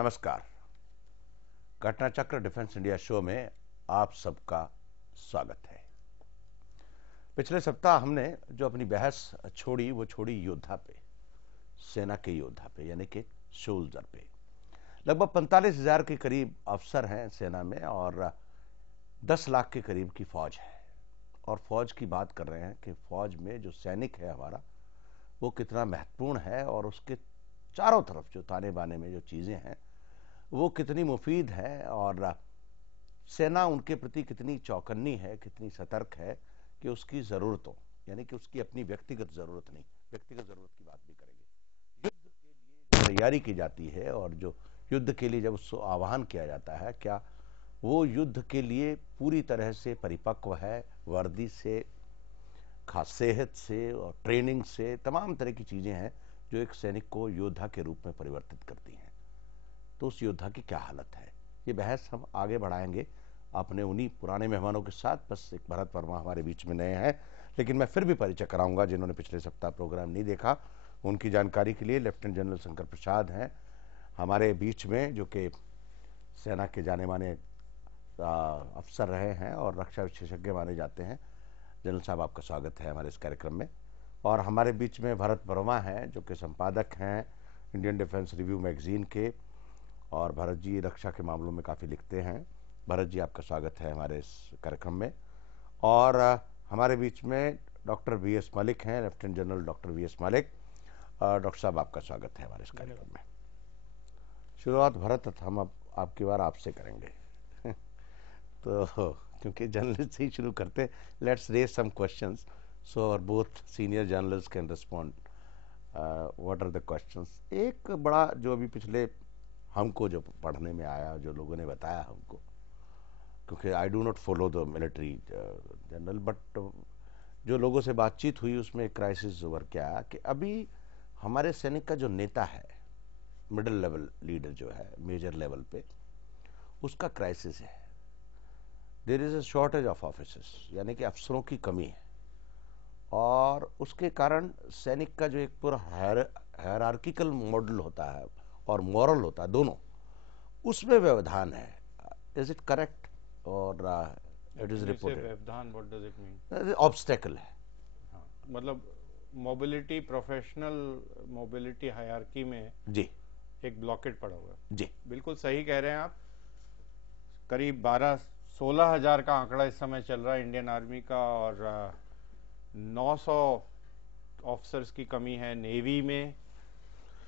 नमस्कार। Ghatnachakra defence India show में आप सबका स्वागत है। पिछले सप्ताह हमने जो अपनी बहस छोड़ी वो छोड़ी योद्धा पे, सेना के योद्धा पे, यानी कि सोल्जर पे। लगभग 45,000 के करीब अफसर हैं सेना में और 10 लाख के करीब की फौज है। और फौज की बात कर रहे हैं कि फौज में जो सैनिक है हमारा वो कितना महत्वपूर्ण है और उसके चारों तरफ जो ताने बाने में जो चीजें हैं वो कितनी मुफीद है और सेना उनके प्रति कितनी चौकन्नी है, कितनी सतर्क है कि उसकी जरूरतों, यानी कि उसकी अपनी व्यक्तिगत जरूरत नहीं, व्यक्तिगत जरूरत की बात भी करेंगे। युद्ध के लिए जो तैयारी की जाती है और जो युद्ध के लिए जब उसको आह्वान किया जाता है, क्या वो युद्ध के लिए पूरी तरह से परिपक्व है, वर्दी से, खास सेहत से और ट्रेनिंग से, तमाम तरह की चीजें हैं जो एक सैनिक को योद्धा के रूप में परिवर्तित करती हैं। तो उस योद्धा की क्या हालत है, ये बहस हम आगे बढ़ाएंगे अपने उन्हीं पुराने मेहमानों के साथ। बस एक भरत वर्मा हमारे बीच में नए हैं, लेकिन मैं फिर भी परिचय कराऊंगा जिन्होंने पिछले सप्ताह प्रोग्राम नहीं देखा, उनकी जानकारी के लिए। लेफ्टिनेंट जनरल शंकर प्रसाद हैं हमारे बीच में, जो कि सेना के जाने माने अफसर रहे हैं और रक्षा विशेषज्ञ माने जाते हैं। जनरल साहब, आपका स्वागत है हमारे इस कार्यक्रम में। और हमारे बीच में भरत वर्मा हैं जो कि संपादक हैं इंडियन डिफेंस रिव्यू मैगजीन के, और भरत जी रक्षा के मामलों में काफ़ी लिखते हैं। भरत जी, आपका स्वागत है हमारे इस कार्यक्रम में। और हमारे बीच में डॉक्टर वी.एस. मलिक हैं, lieutenant general doctor V S. Malik. Doctor साहब, आपका स्वागत है हमारे इस कार्यक्रम में। शुरुआत भरत हम अब आपकी बार आपसे करेंगे तो क्योंकि जर्नलिस्ट से ही शुरू करते, let's raise some questions so और both senior journalist can respond. What are the questions? एक बड़ा जो अभी पिछले हमको जो पढ़ने में आया, जो लोगों ने बताया हमको, क्योंकि I do not follow the military general, but जो लोगों से बातचीत हुई उसमें एक क्राइसिस उभर के आया कि अभी हमारे सैनिक का जो नेता है, मिडिल लेवल लीडर जो है, मेजर लेवल पे, उसका क्राइसिस है। There is a shortage of officers, यानी कि अफसरों की कमी है, और उसके कारण सैनिक का जो एक पूरा हायरार्किकल मॉडल होता है और मॉरल होता है, दोनों, उसमें व्यवधान है। इज इट करेक्ट और इट इज रिपोर्टेड? व्यवधान, what does it mean? Obstacle है। हाँ, मतलब मोबिलिटी, प्रोफेशनल मोबिलिटी हायरार्की में जी एक ब्लॉकेट पड़ा हुआ है। जी, बिल्कुल सही कह रहे हैं आप। करीब 12-16 हजार का आंकड़ा इस समय चल रहा है इंडियन आर्मी का, और 900 ऑफिसर्स की कमी है नेवी में,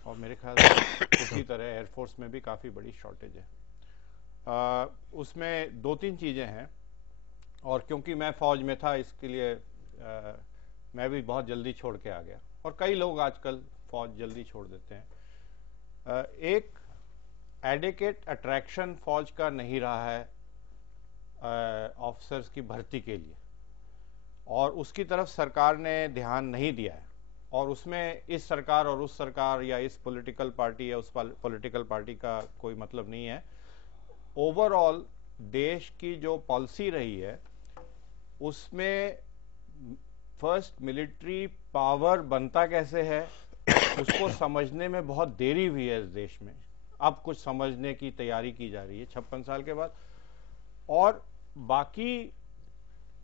और मेरे ख्याल से उसी तरह एयरफोर्स में भी काफ़ी बड़ी शॉर्टेज है। उसमें 2-3 चीज़ें हैं, और क्योंकि मैं फौज में था इसके लिए मैं भी बहुत जल्दी छोड़ के आ गया, और कई लोग आजकल फौज जल्दी छोड़ देते हैं। एक एडिकेट अट्रैक्शन फौज का नहीं रहा है ऑफिसर्स की भर्ती के लिए, और उसकी तरफ सरकार ने ध्यान नहीं दिया है। और उसमें इस सरकार और उस सरकार या इस पॉलिटिकल पार्टी या उस पॉलिटिकल पार्टी का कोई मतलब नहीं है। ओवरऑल देश की जो पॉलिसी रही है उसमें फर्स्ट मिलिट्री पावर बनता कैसे है उसको समझने में बहुत देरी हुई है इस देश में। अब कुछ समझने की तैयारी की जा रही है 56 साल के बाद। और बाकी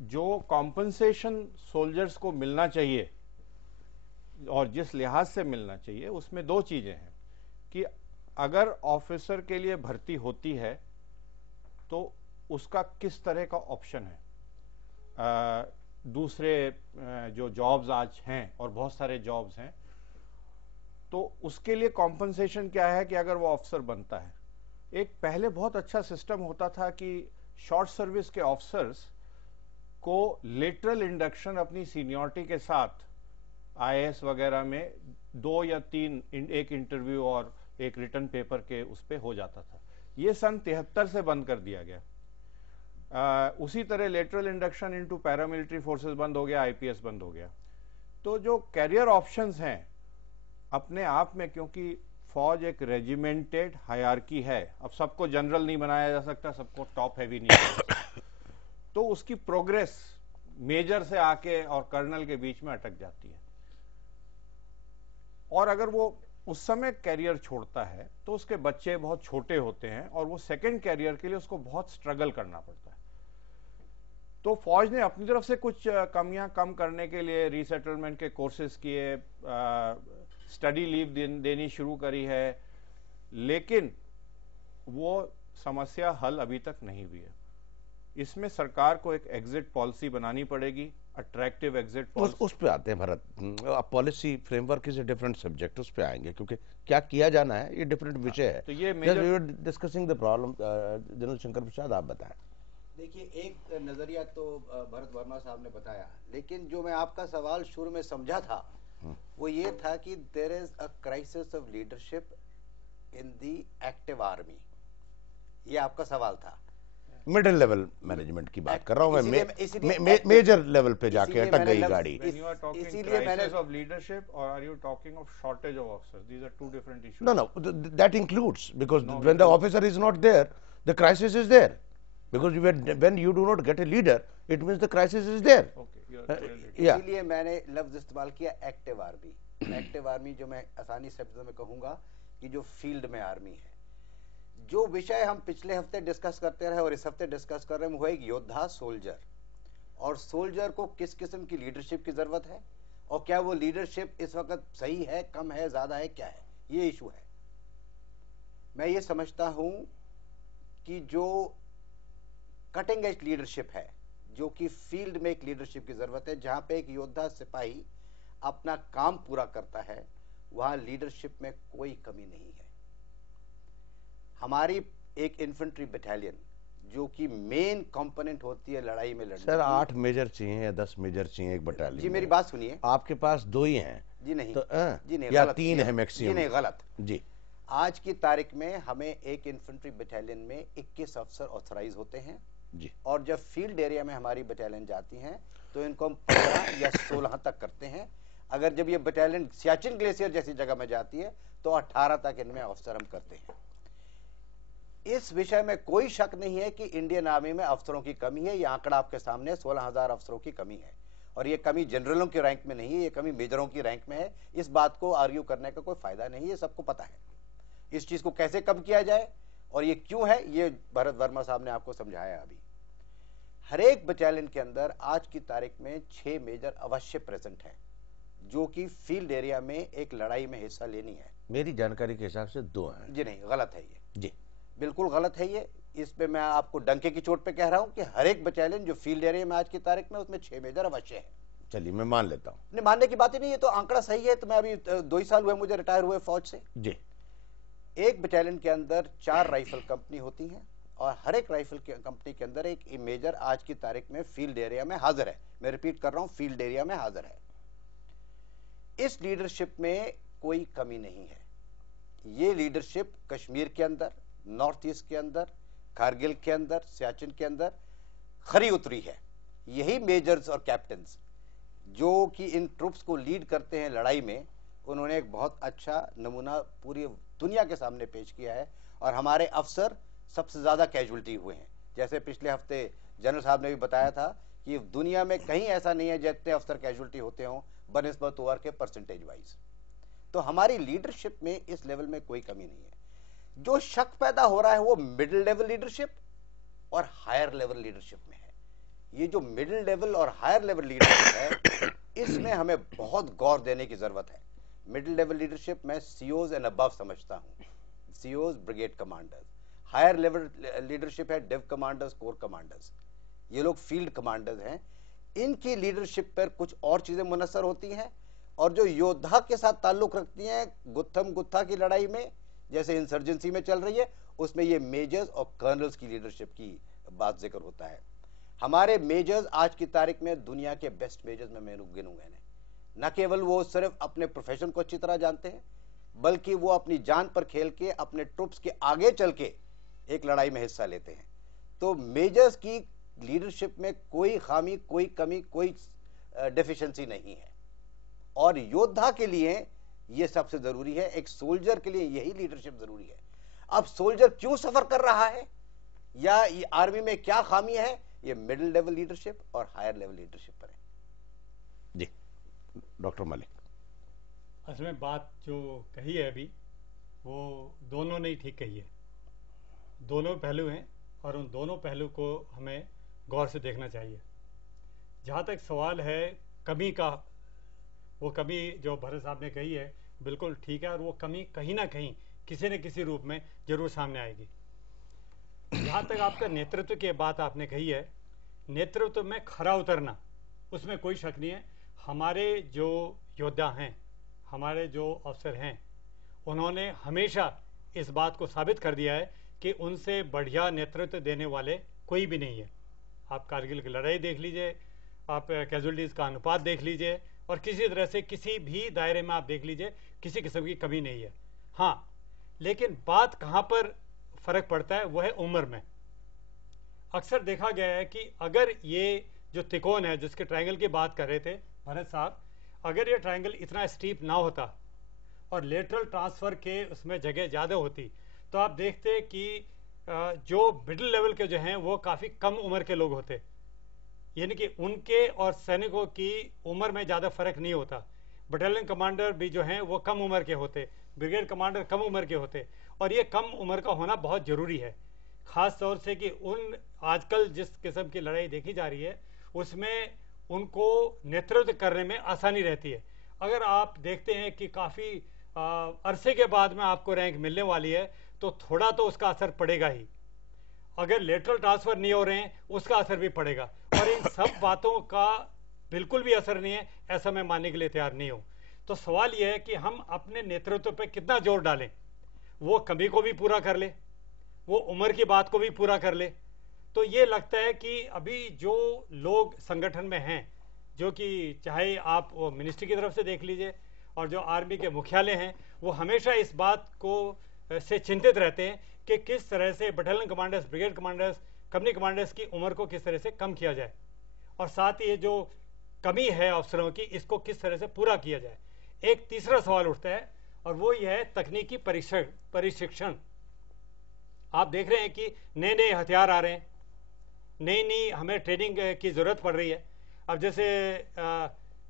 जो कॉम्पनसेशन सोल्जर्स को मिलना चाहिए और जिस लिहाज से मिलना चाहिए, उसमें 2 चीजें हैं कि अगर ऑफिसर के लिए भर्ती होती है तो उसका किस तरह का ऑप्शन है। दूसरे जो जॉब्स आज हैं, और बहुत सारे जॉब्स हैं, तो उसके लिए कॉम्पनसेशन क्या है कि अगर वो ऑफिसर बनता है। एक पहले बहुत अच्छा सिस्टम होता था कि शॉर्ट सर्विस के ऑफिसर्स को लेटरल इंडक्शन अपनी सीनियरिटी के साथ आईएएस वगैरह में 2 या 3 एक इंटरव्यू और एक रिटर्न पेपर के उस पे हो जाता था। ये सन 73 से बंद कर दिया गया। उसी तरह lateral induction into paramilitary forces बंद हो गया, आईपीएस बंद हो गया। तो जो कैरियर ऑप्शंस हैं अपने आप में, क्योंकि फौज एक रेजिमेंटेड हायरार्की है, अब सबको जनरल नहीं बनाया जा सकता, सबको टॉप हैवी नहीं बनाया जा सकता, तो उसकी प्रोग्रेस मेजर से आके और कर्नल के बीच में अटक जाती है। और अगर वो उस समय कैरियर छोड़ता है तो उसके बच्चे बहुत छोटे होते हैं और वो सेकंड कैरियर के लिए उसको बहुत स्ट्रगल करना पड़ता है। तो फौज ने अपनी तरफ से कुछ कमियां कम करने के लिए रीसेटलमेंट के कोर्सेज किए, स्टडी लीव देनी शुरू करी है, लेकिन वो समस्या हल अभी तक नहीं हुई है। इसमें सरकार को एक एग्जिट पॉलिसी बनानी पड़ेगी, अट्रैक्टिव एग्जिट पॉलिसी। उस पे आते हैं Bharat. Policy framework is a different subject, उस पे आएंगे क्योंकि क्या किया जाना है ये डिफरेंट विषय है। तो ये major discussing the problem. General Shankar Prasad, आप बताएं। देखिए, एक नजरिया तो भरत वर्मा साहब ने बताया, लेकिन जो मैं आपका सवाल शुरू में समझा था वो ये था कि there is a crisis of leadership in the active army, ये आपका सवाल था। मिडिल लेवल मैनेजमेंट की बात कर रहा हूं मैं, मेजर लेवल पे जाके अटक गई गाड़ी। इसीलिए मैंने ऑफ लीडरशिप और are you talking of shortage of officers, these are two different issues. No, that includes, because when the officer is not there, the crisis is there. Because when you do not get a leader, it means the crisis is there. इसीलिए मैंने लफ्ज इस्तेमाल किया active army. Active army जो मैं आसानी शब्दों में कहूंगा कि जो फील्ड में आर्मी है। जो विषय हम पिछले हफ्ते डिस्कस करते रहे और इस हफ्ते डिस्कस कर रहे हैं वो है एक योद्धा, सोल्जर। और सोल्जर को किस किस्म की लीडरशिप की जरूरत है और क्या वो लीडरशिप इस वक्त सही है, कम है, ज्यादा है, क्या है, ये इशू है। मैं ये समझता हूं कि जो कटिंग एज लीडरशिप है, जो कि फील्ड में एक लीडरशिप की जरूरत है, जहां पे एक योद्धा सिपाही अपना काम पूरा करता है, वहां लीडरशिप में कोई कमी नहीं है। हमारी एक इन्फेंट्री बटालियन जो कि मेन कंपोनेंट होती है लड़ाई में लड़ने। सर 8 मेजर चाहिए या 10 मेजर चाहिए एक बटालियन? जी मेरी बात सुनिए। आपके पास 2 ही हैं। जी नहीं, तो जी नहीं, या गलत, 3 है मैक्सिमम। जी नहीं, गलत जी। आज की तारीख में हमें एक इन्फेंट्री बटालियन में 21 अफसर ऑथराइज होते हैं जी। और जब फील्ड एरिया में हमारी बटालियन जाती हैं तो इनको हम 15 या 16 तक करते हैं। अगर जब ये बटालियन सियाचिन ग्लेशियर जैसी जगह में जाती है तो 18 तक इनमें अफसर हम करते हैं। इस विषय में कोई शक नहीं है कि इंडियन आर्मी में अफसरों की कमी है। यह आंकड़ा आपके सामने 16,000 अफसरों की कमी है और यह कमी जनरलों की रैंक में नहीं है, यह कमी मेजरों की रैंक में है। इस बात को आर्ग्यू करने का कोई फायदा नहीं है, सबको पता है। इस चीज को कैसे कम किया जाए और ये क्यों है, ये भरत वर्मा साहब ने आपको समझाया। अभी हर एक बटालियन के अंदर आज की तारीख में 6 मेजर अवश्य प्रेजेंट हैं जो कि फील्ड एरिया में एक लड़ाई में हिस्सा लेनी है। मेरी जानकारी के हिसाब से 2 हैं। जी नहीं, गलत है ये। जी बिल्कुल गलत है ये। इस पे मैं आपको डंके की चोट पे कह रहा हूं कि हर एक बटालियन जो फील्ड एरिया में आज की तारीख में उसमें 6 मेजर अवश्य है। चलिए मैं मान लेता हूं। नहीं, मानने की बात ही नहीं है, तो आंकड़ा सही है। तो मैं अभी 2 ही साल हुए मुझे रिटायर हुए फौज से। जी। एक बटालियन के अंदर 4 राइफल कंपनी होती हैं और हर एक राइफल कंपनी के अंदर एक मेजर आज की तारीख में फील्ड एरिया में हाजिर है। मैं रिपीट कर रहा हूं, फील्ड एरिया में हाजिर है। इस लीडरशिप में कोई कमी नहीं है। ये लीडरशिप कश्मीर के अंदर, नॉर्थ ईस्ट के अंदर, कारगिल के अंदर, सियाचिन के अंदर खरी उतरी है। यही मेजर्स और कैप्टन्स जो कि इन ट्रुप्स को लीड करते हैं लड़ाई में, उन्होंने एक बहुत अच्छा नमूना पूरी दुनिया के सामने पेश किया है और हमारे अफसर सबसे ज्यादा कैजुअल्टी हुए हैं। जैसे पिछले हफ्ते जनरल साहब ने भी बताया था कि दुनिया में कहीं ऐसा नहीं है जितने अफसर कैजुअल्टी होते हों बनिस्बत ओवर के परसेंटेज वाइज। तो हमारी लीडरशिप में इस लेवल में कोई कमी नहीं है। जो शक पैदा हो रहा है वो मिडिल लेवल लीडरशिप और हायर लेवल लीडरशिप में है। ये जो मिडिल लेवल और हायर लेवल लीडरशिप है, इसमें हमें बहुत गौर देने की जरूरत है। मिडिल लेवल लीडरशिप मैं सीओज एंड अबव समझता हूं, COs, brigade commanders. Higher level leadership है डिव कमांडर्स, कोर कमांडर्स। ये लोग फील्ड कमांडर्स हैं। इनकी लीडरशिप पर कुछ और चीजें मुनस्सर होती हैं और जो योद्धा के साथ ताल्लुक रखती हैं गुत्थम गुत्था की लड़ाई में, जैसे इंसर्जेंसी में चल रही है, उसमें ये मेजर्स और कर्नल्स की लीडरशिप की बात जिक्र होता है। हमारे मेजर्स आज की तारीख में दुनिया के बेस्ट मेजर्स में मैं गिनूंगा इन्हें। न केवल वो सिर्फ अपने प्रोफेशन को अच्छी तरह जानते हैं, बल्कि वो अपनी जान पर खेल के अपने ट्रुप्स के आगे चल के एक लड़ाई में हिस्सा लेते हैं। तो मेजर्स की लीडरशिप में कोई खामी, कोई कमी, कोई डेफिशिएंसी नहीं है और योद्धा के लिए यह सबसे जरूरी है। एक सोल्जर के लिए यही लीडरशिप जरूरी है। अब सोल्जर क्यों सफर कर रहा है या ये आर्मी में क्या खामी है, ये मिडिल लेवल लीडरशिप और हायर लेवल लीडरशिप पर है। जी डॉक्टर मलिक। असल में बात जो कही है अभी वो दोनों ने ही ठीक कही है। दोनों पहलू हैं और उन दोनों पहलू को हमें गौर से देखना चाहिए। जहाँ तक सवाल है कमी का, वो कमी जो भरत साहब ने कही है बिल्कुल ठीक है, और वो कमी कहीं ना कहीं किसी न किसी रूप में जरूर सामने आएगी। जहाँ तक आपका नेतृत्व की बात आपने कही है, नेतृत्व में खरा उतरना, उसमें कोई शक नहीं है। हमारे जो योद्धा हैं, हमारे जो अफसर हैं, उन्होंने हमेशा इस बात को साबित कर दिया है कि उनसे बढ़िया नेतृत्व देने वाले कोई भी नहीं है। आप कारगिल की लड़ाई देख लीजिए, आप कैजुअलिटीज़ का अनुपात देख लीजिए, और किसी तरह से किसी भी दायरे में आप देख लीजिए, किसी किस्म की कमी नहीं है। हाँ, लेकिन बात कहाँ पर फ़र्क पड़ता है वो है उम्र में। अक्सर देखा गया है कि अगर ये जो त्रिकोण है जिसके ट्रायंगल की बात कर रहे थे भरत साहब, अगर ये ट्रायंगल इतना स्टीप ना होता और लेटरल ट्रांसफ़र के उसमें जगह ज़्यादा होती, तो आप देखते कि जो मिडिल लेवल के जो हैं वो काफ़ी कम उम्र के लोग होते, यानी कि उनके और सैनिकों की उम्र में ज़्यादा फर्क नहीं होता। बटालियन कमांडर भी जो हैं वो कम उम्र के होते, ब्रिगेड कमांडर कम उम्र के होते, और ये कम उम्र का होना बहुत ज़रूरी है। ख़ास तौर से कि उन आजकल जिस किस्म की लड़ाई देखी जा रही है उसमें उनको नेतृत्व करने में आसानी रहती है। अगर आप देखते हैं कि काफ़ी अरसे के बाद में आपको रैंक मिलने वाली है तो थोड़ा तो उसका असर पड़ेगा ही। अगर लेटरल ट्रांसफ़र नहीं हो रहे हैं उसका असर भी पड़ेगा, और इन सब बातों का बिल्कुल भी असर नहीं है ऐसा मैं मानने के लिए तैयार नहीं हूँ। तो सवाल यह है कि हम अपने नेतृत्व पे कितना जोर डालें, वो कमी को भी पूरा कर ले, वो उम्र की बात को भी पूरा कर ले। तो ये लगता है कि अभी जो लोग संगठन में हैं, जो कि चाहे आप वो मिनिस्ट्री की तरफ से देख लीजिए और जो आर्मी के मुख्यालय हैं, वो हमेशा इस बात को से चिंतित रहते हैं कि किस तरह से battalion commanders, brigade commanders, company commanders की उम्र को किस तरह से कम किया जाए, और साथ ही ये जो कमी है अफसरों की इसको किस तरह से पूरा किया जाए। एक तीसरा सवाल उठता है और वो ये है तकनीकी प्रशिक्षण। आप देख रहे हैं कि नए नए हथियार आ रहे हैं, नई नई हमें ट्रेनिंग की ज़रूरत पड़ रही है। अब जैसे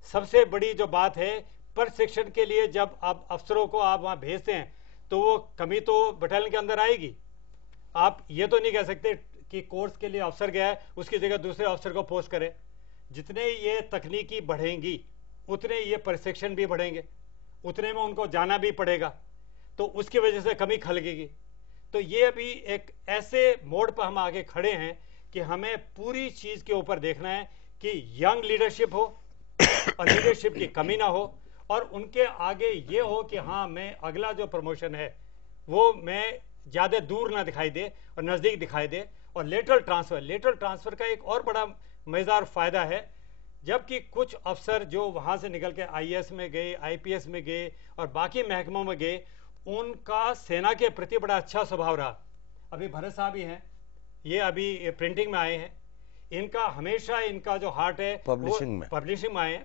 सबसे बड़ी जो बात है प्रशिक्षण के लिए, जब आप अफसरों को आप वहाँ भेजते हैं तो वो कमी तो बटालियन के अंदर आएगी। आप ये तो नहीं कह सकते कि कोर्स के लिए अफसर गया है उसकी जगह दूसरे अफसर को पोस्ट करें। जितने ये तकनीकी बढ़ेंगी उतने ये प्रशिक्षण भी बढ़ेंगे, उतने में उनको जाना भी पड़ेगा, तो उसकी वजह से कमी खलगेगी। तो ये अभी एक ऐसे मोड़ पर हम आगे खड़े हैं कि हमें पूरी चीज़ के ऊपर देखना है कि यंग लीडरशिप हो और लीडरशिप की कमी ना हो, और उनके आगे ये हो कि हाँ मैं अगला जो प्रमोशन है वो मैं ज़्यादा दूर ना दिखाई दे और नज़दीक दिखाई दे। और लेटरल ट्रांसफ़र का एक और बड़ा मज़ेदार फ़ायदा है, जबकि कुछ अफसर जो वहाँ से निकल के IAS में गए, IPS में गए और बाकी महकमों में गए, उनका सेना के प्रति बड़ा अच्छा स्वभाव रहा। अभी भरत साहब ही हैं, ये अभी प्रिंटिंग में आए हैं, इनका हमेशा इनका जो हार्ट है पब्लिशिंग में आए हैं,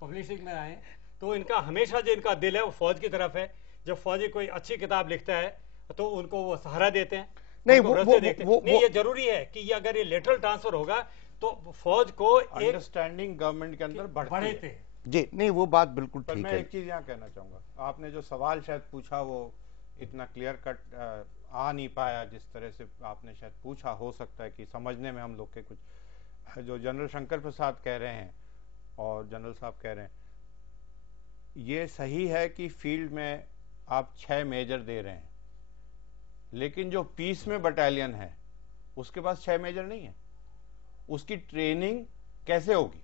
पब्लिशिंग में आए हैं, तो इनका हमेशा जो इनका दिल है वो फौज की तरफ है। जब फौजी कोई अच्छी किताब लिखता है तो उनको वो सहारा देते हैं, नहीं नहीं ये जरूरी है कि ये अगर ये लेटरल ट्रांसफर होगा तो फौज को अंडरस्टैंडिंग गवर्नमेंट के अंदर बढ़े थे। जी नहीं, वो बात बिल्कुल ठीक है। मैं एक चीज यहाँ कहना चाहूंगा, आपने जो सवाल शायद पूछा वो इतना क्लियर कट आ नहीं पाया जिस तरह से आपने शायद पूछा। हो सकता है कि समझने में हम लोग के कुछ जो जनरल शंकर प्रसाद कह रहे हैं और जनरल साहब कह रहे हैं, ये सही है कि फील्ड में आप 6 मेजर दे रहे हैं, लेकिन जो पीस में बटालियन है उसके पास 6 मेजर नहीं है, उसकी ट्रेनिंग कैसे होगी?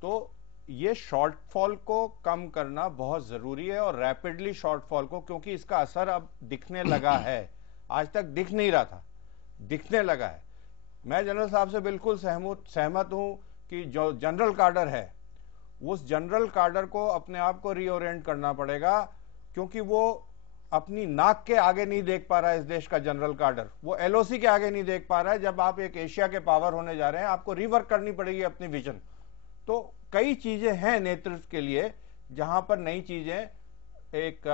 तो ये शॉर्टफॉल को कम करना बहुत जरूरी है, और रैपिडली शॉर्टफॉल को, क्योंकि इसका असर अब दिखने लगा है, आज तक दिख नहीं रहा था, दिखने लगा है। मैं जनरल साहब से बिल्कुल सहमत हूं कि जो जनरल कार्डर है उस जनरल कार्डर को अपने आप को रीओरिएंट करना पड़ेगा, क्योंकि वो अपनी नाक के आगे नहीं देख पा रहा है। इस देश का जनरल कार्डर वो LOC के आगे नहीं देख पा रहा है। जब आप एक एशिया के पावर होने जा रहे हैं, आपको रिवर्क करनी पड़ेगी अपनी विजन। तो कई चीजें हैं नेतृत्व के लिए जहां पर नई चीजें एक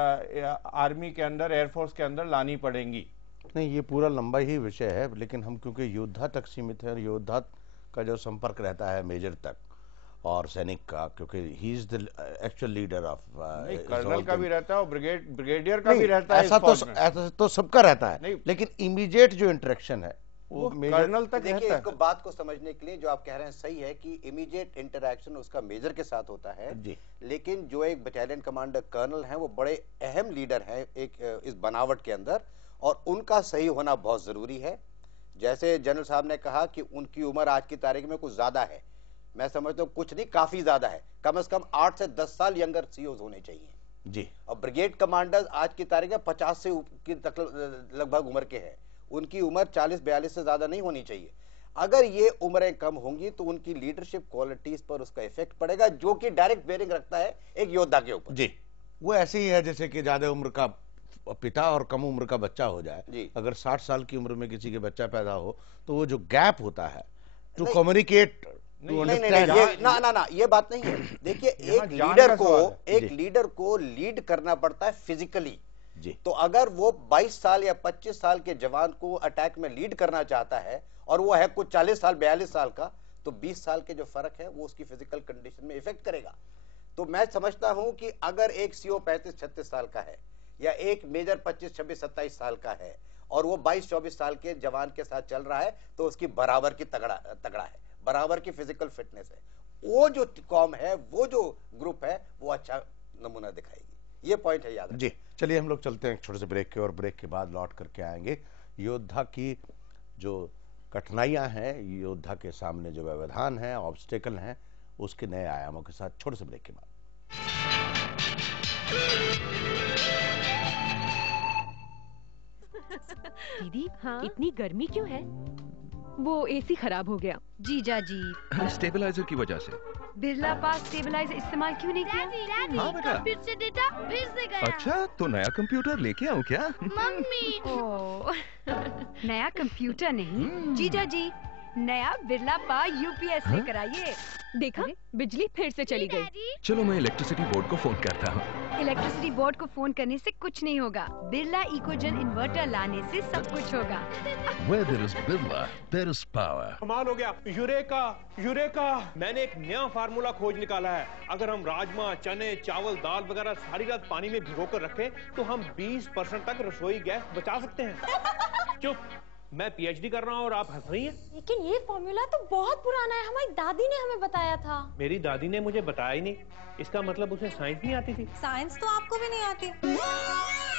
आर्मी के अंदर, एयरफोर्स के अंदर लानी पड़ेंगी। नहीं, ये पूरा लंबा ही विषय है, लेकिन हम क्योंकि योद्धा तक सीमित है और योद्धा का जो संपर्क रहता है मेजर तक, और सैनिक का, क्योंकि he is the actual leader of. Colonel का भी रहता है और ब्रिगेडियर का भी रहता है। ऐसा तो सबका रहता है, लेकिन इमीडिएट जो इंटरेक्शन है वो कर्नल तक देखिए, इसको बात को समझने के लिए जो आप कह रहे हैं सही है कि इमीडिएट इंटरैक्शन उसका मेजर के साथ होता है जी। लेकिन जो एक बटालियन कमांडर कर्नल हैं वो बड़े अहम लीडर हैं एक इस बनावट के अंदर, और उनका सही होना बहुत जरूरी है। जैसे जनरल साहब ने कहा कि उनकी उम्र आज की तारीख में कुछ ज्यादा है, मैं समझता हूँ कुछ नहीं, काफी ज्यादा है। कम से कम 8 से 10 साल यंगर सीओज होने चाहिए जी। और ब्रिगेड कमांडर आज की तारीख में 50 से तक लगभग उम्र के हैं, उनकी उम्र 40-42 से ज्यादा नहीं होनी चाहिए। अगर ये उम्रें कम होंगी तो उनकी लीडरशिप क्वालिटीज पर उसका इफेक्ट पड़ेगा, जो कि डायरेक्ट बेरिंग रखता है एक योद्धा के ऊपर जी। वो ऐसे ही है जैसे कि ज्यादा उम्र का पिता और कम उम्र का बच्चा हो जाए जी। अगर 60 साल की उम्र में किसी के बच्चा पैदा हो तो वो जो गैप होता है टू कम्युनिकेट, ये बात नहीं है। देखिए, एक लीडर को लीड करना पड़ता है फिजिकली जी। तो अगर वो 22 साल या 25 साल के जवान को अटैक में लीड करना चाहता है और वो है कुछ 40 साल 42 साल का, तो 20 साल के जो फर्क है वो उसकी फिजिकल कंडीशन में इफेक्ट करेगा। तो मैं समझता हूं कि अगर एक सीओ 35-36 साल का है या एक मेजर 25-26-27 साल का है और वो 22-24 साल के जवान के साथ चल रहा है, तो उसकी बराबर की तगड़ा है, बराबर की फिजिकल फिटनेस है। वो जो कॉम है, वो जो ग्रुप है, वो अच्छा नमूना दिखाएगी। ये पॉइंट है याद जी। चलिए हम लोग चलते हैं एक छोटे से ब्रेक के, और ब्रेक के बाद लौट करके आएंगे योद्धा की जो कठिनाइयां हैं, योद्धा के सामने जो व्यवधान है, ऑब्स्टेकल हैं, उसके नए आयामों के साथ छोटे से ब्रेक के बाद। दीदी हाँ? इतनी गर्मी क्यों है? वो एसी खराब हो गया। जीजा जी, स्टेबलाइजर की वजह से। बिरला पास स्टेबलाइजर इस्तेमाल क्यों नहीं किया? हाँ बेटा। फिर से डेटा फिर से गया। अच्छा, तो नया कंप्यूटर लेके आऊँ क्या? मम्मी। ओह, नया कंप्यूटर नहीं जीजा जी, नया बिरला पा यूपीएस से कराइए। देखा, बिजली फिर से चली गई। चलो मैं इलेक्ट्रिसिटी बोर्ड को फोन करता हूँ। इलेक्ट्रिसिटी बोर्ड को फोन करने से कुछ नहीं होगा, बिरला इकोजन इन्वर्टर लाने से सब कुछ होगा। Where there is Birla, there is power. कमाल हो गया, यूरेका यूरेका, मैंने एक नया फार्मूला खोज निकाला है। अगर हम राजमा, चने, चावल, दाल वगैरह सारी रात पानी में भिगो कर रखें तो हम 20% तक रसोई गैस बचा सकते हैं। चुप, मैं पीएचडी कर रहा हूँ और आप हंस रही हैं। लेकिन ये फॉर्मूला तो बहुत पुराना है, हमारी दादी ने हमें बताया था। मेरी दादी ने मुझे बताया ही नहीं, इसका मतलब उसे साइंस नहीं आती थी। साइंस तो आपको भी नहीं आती।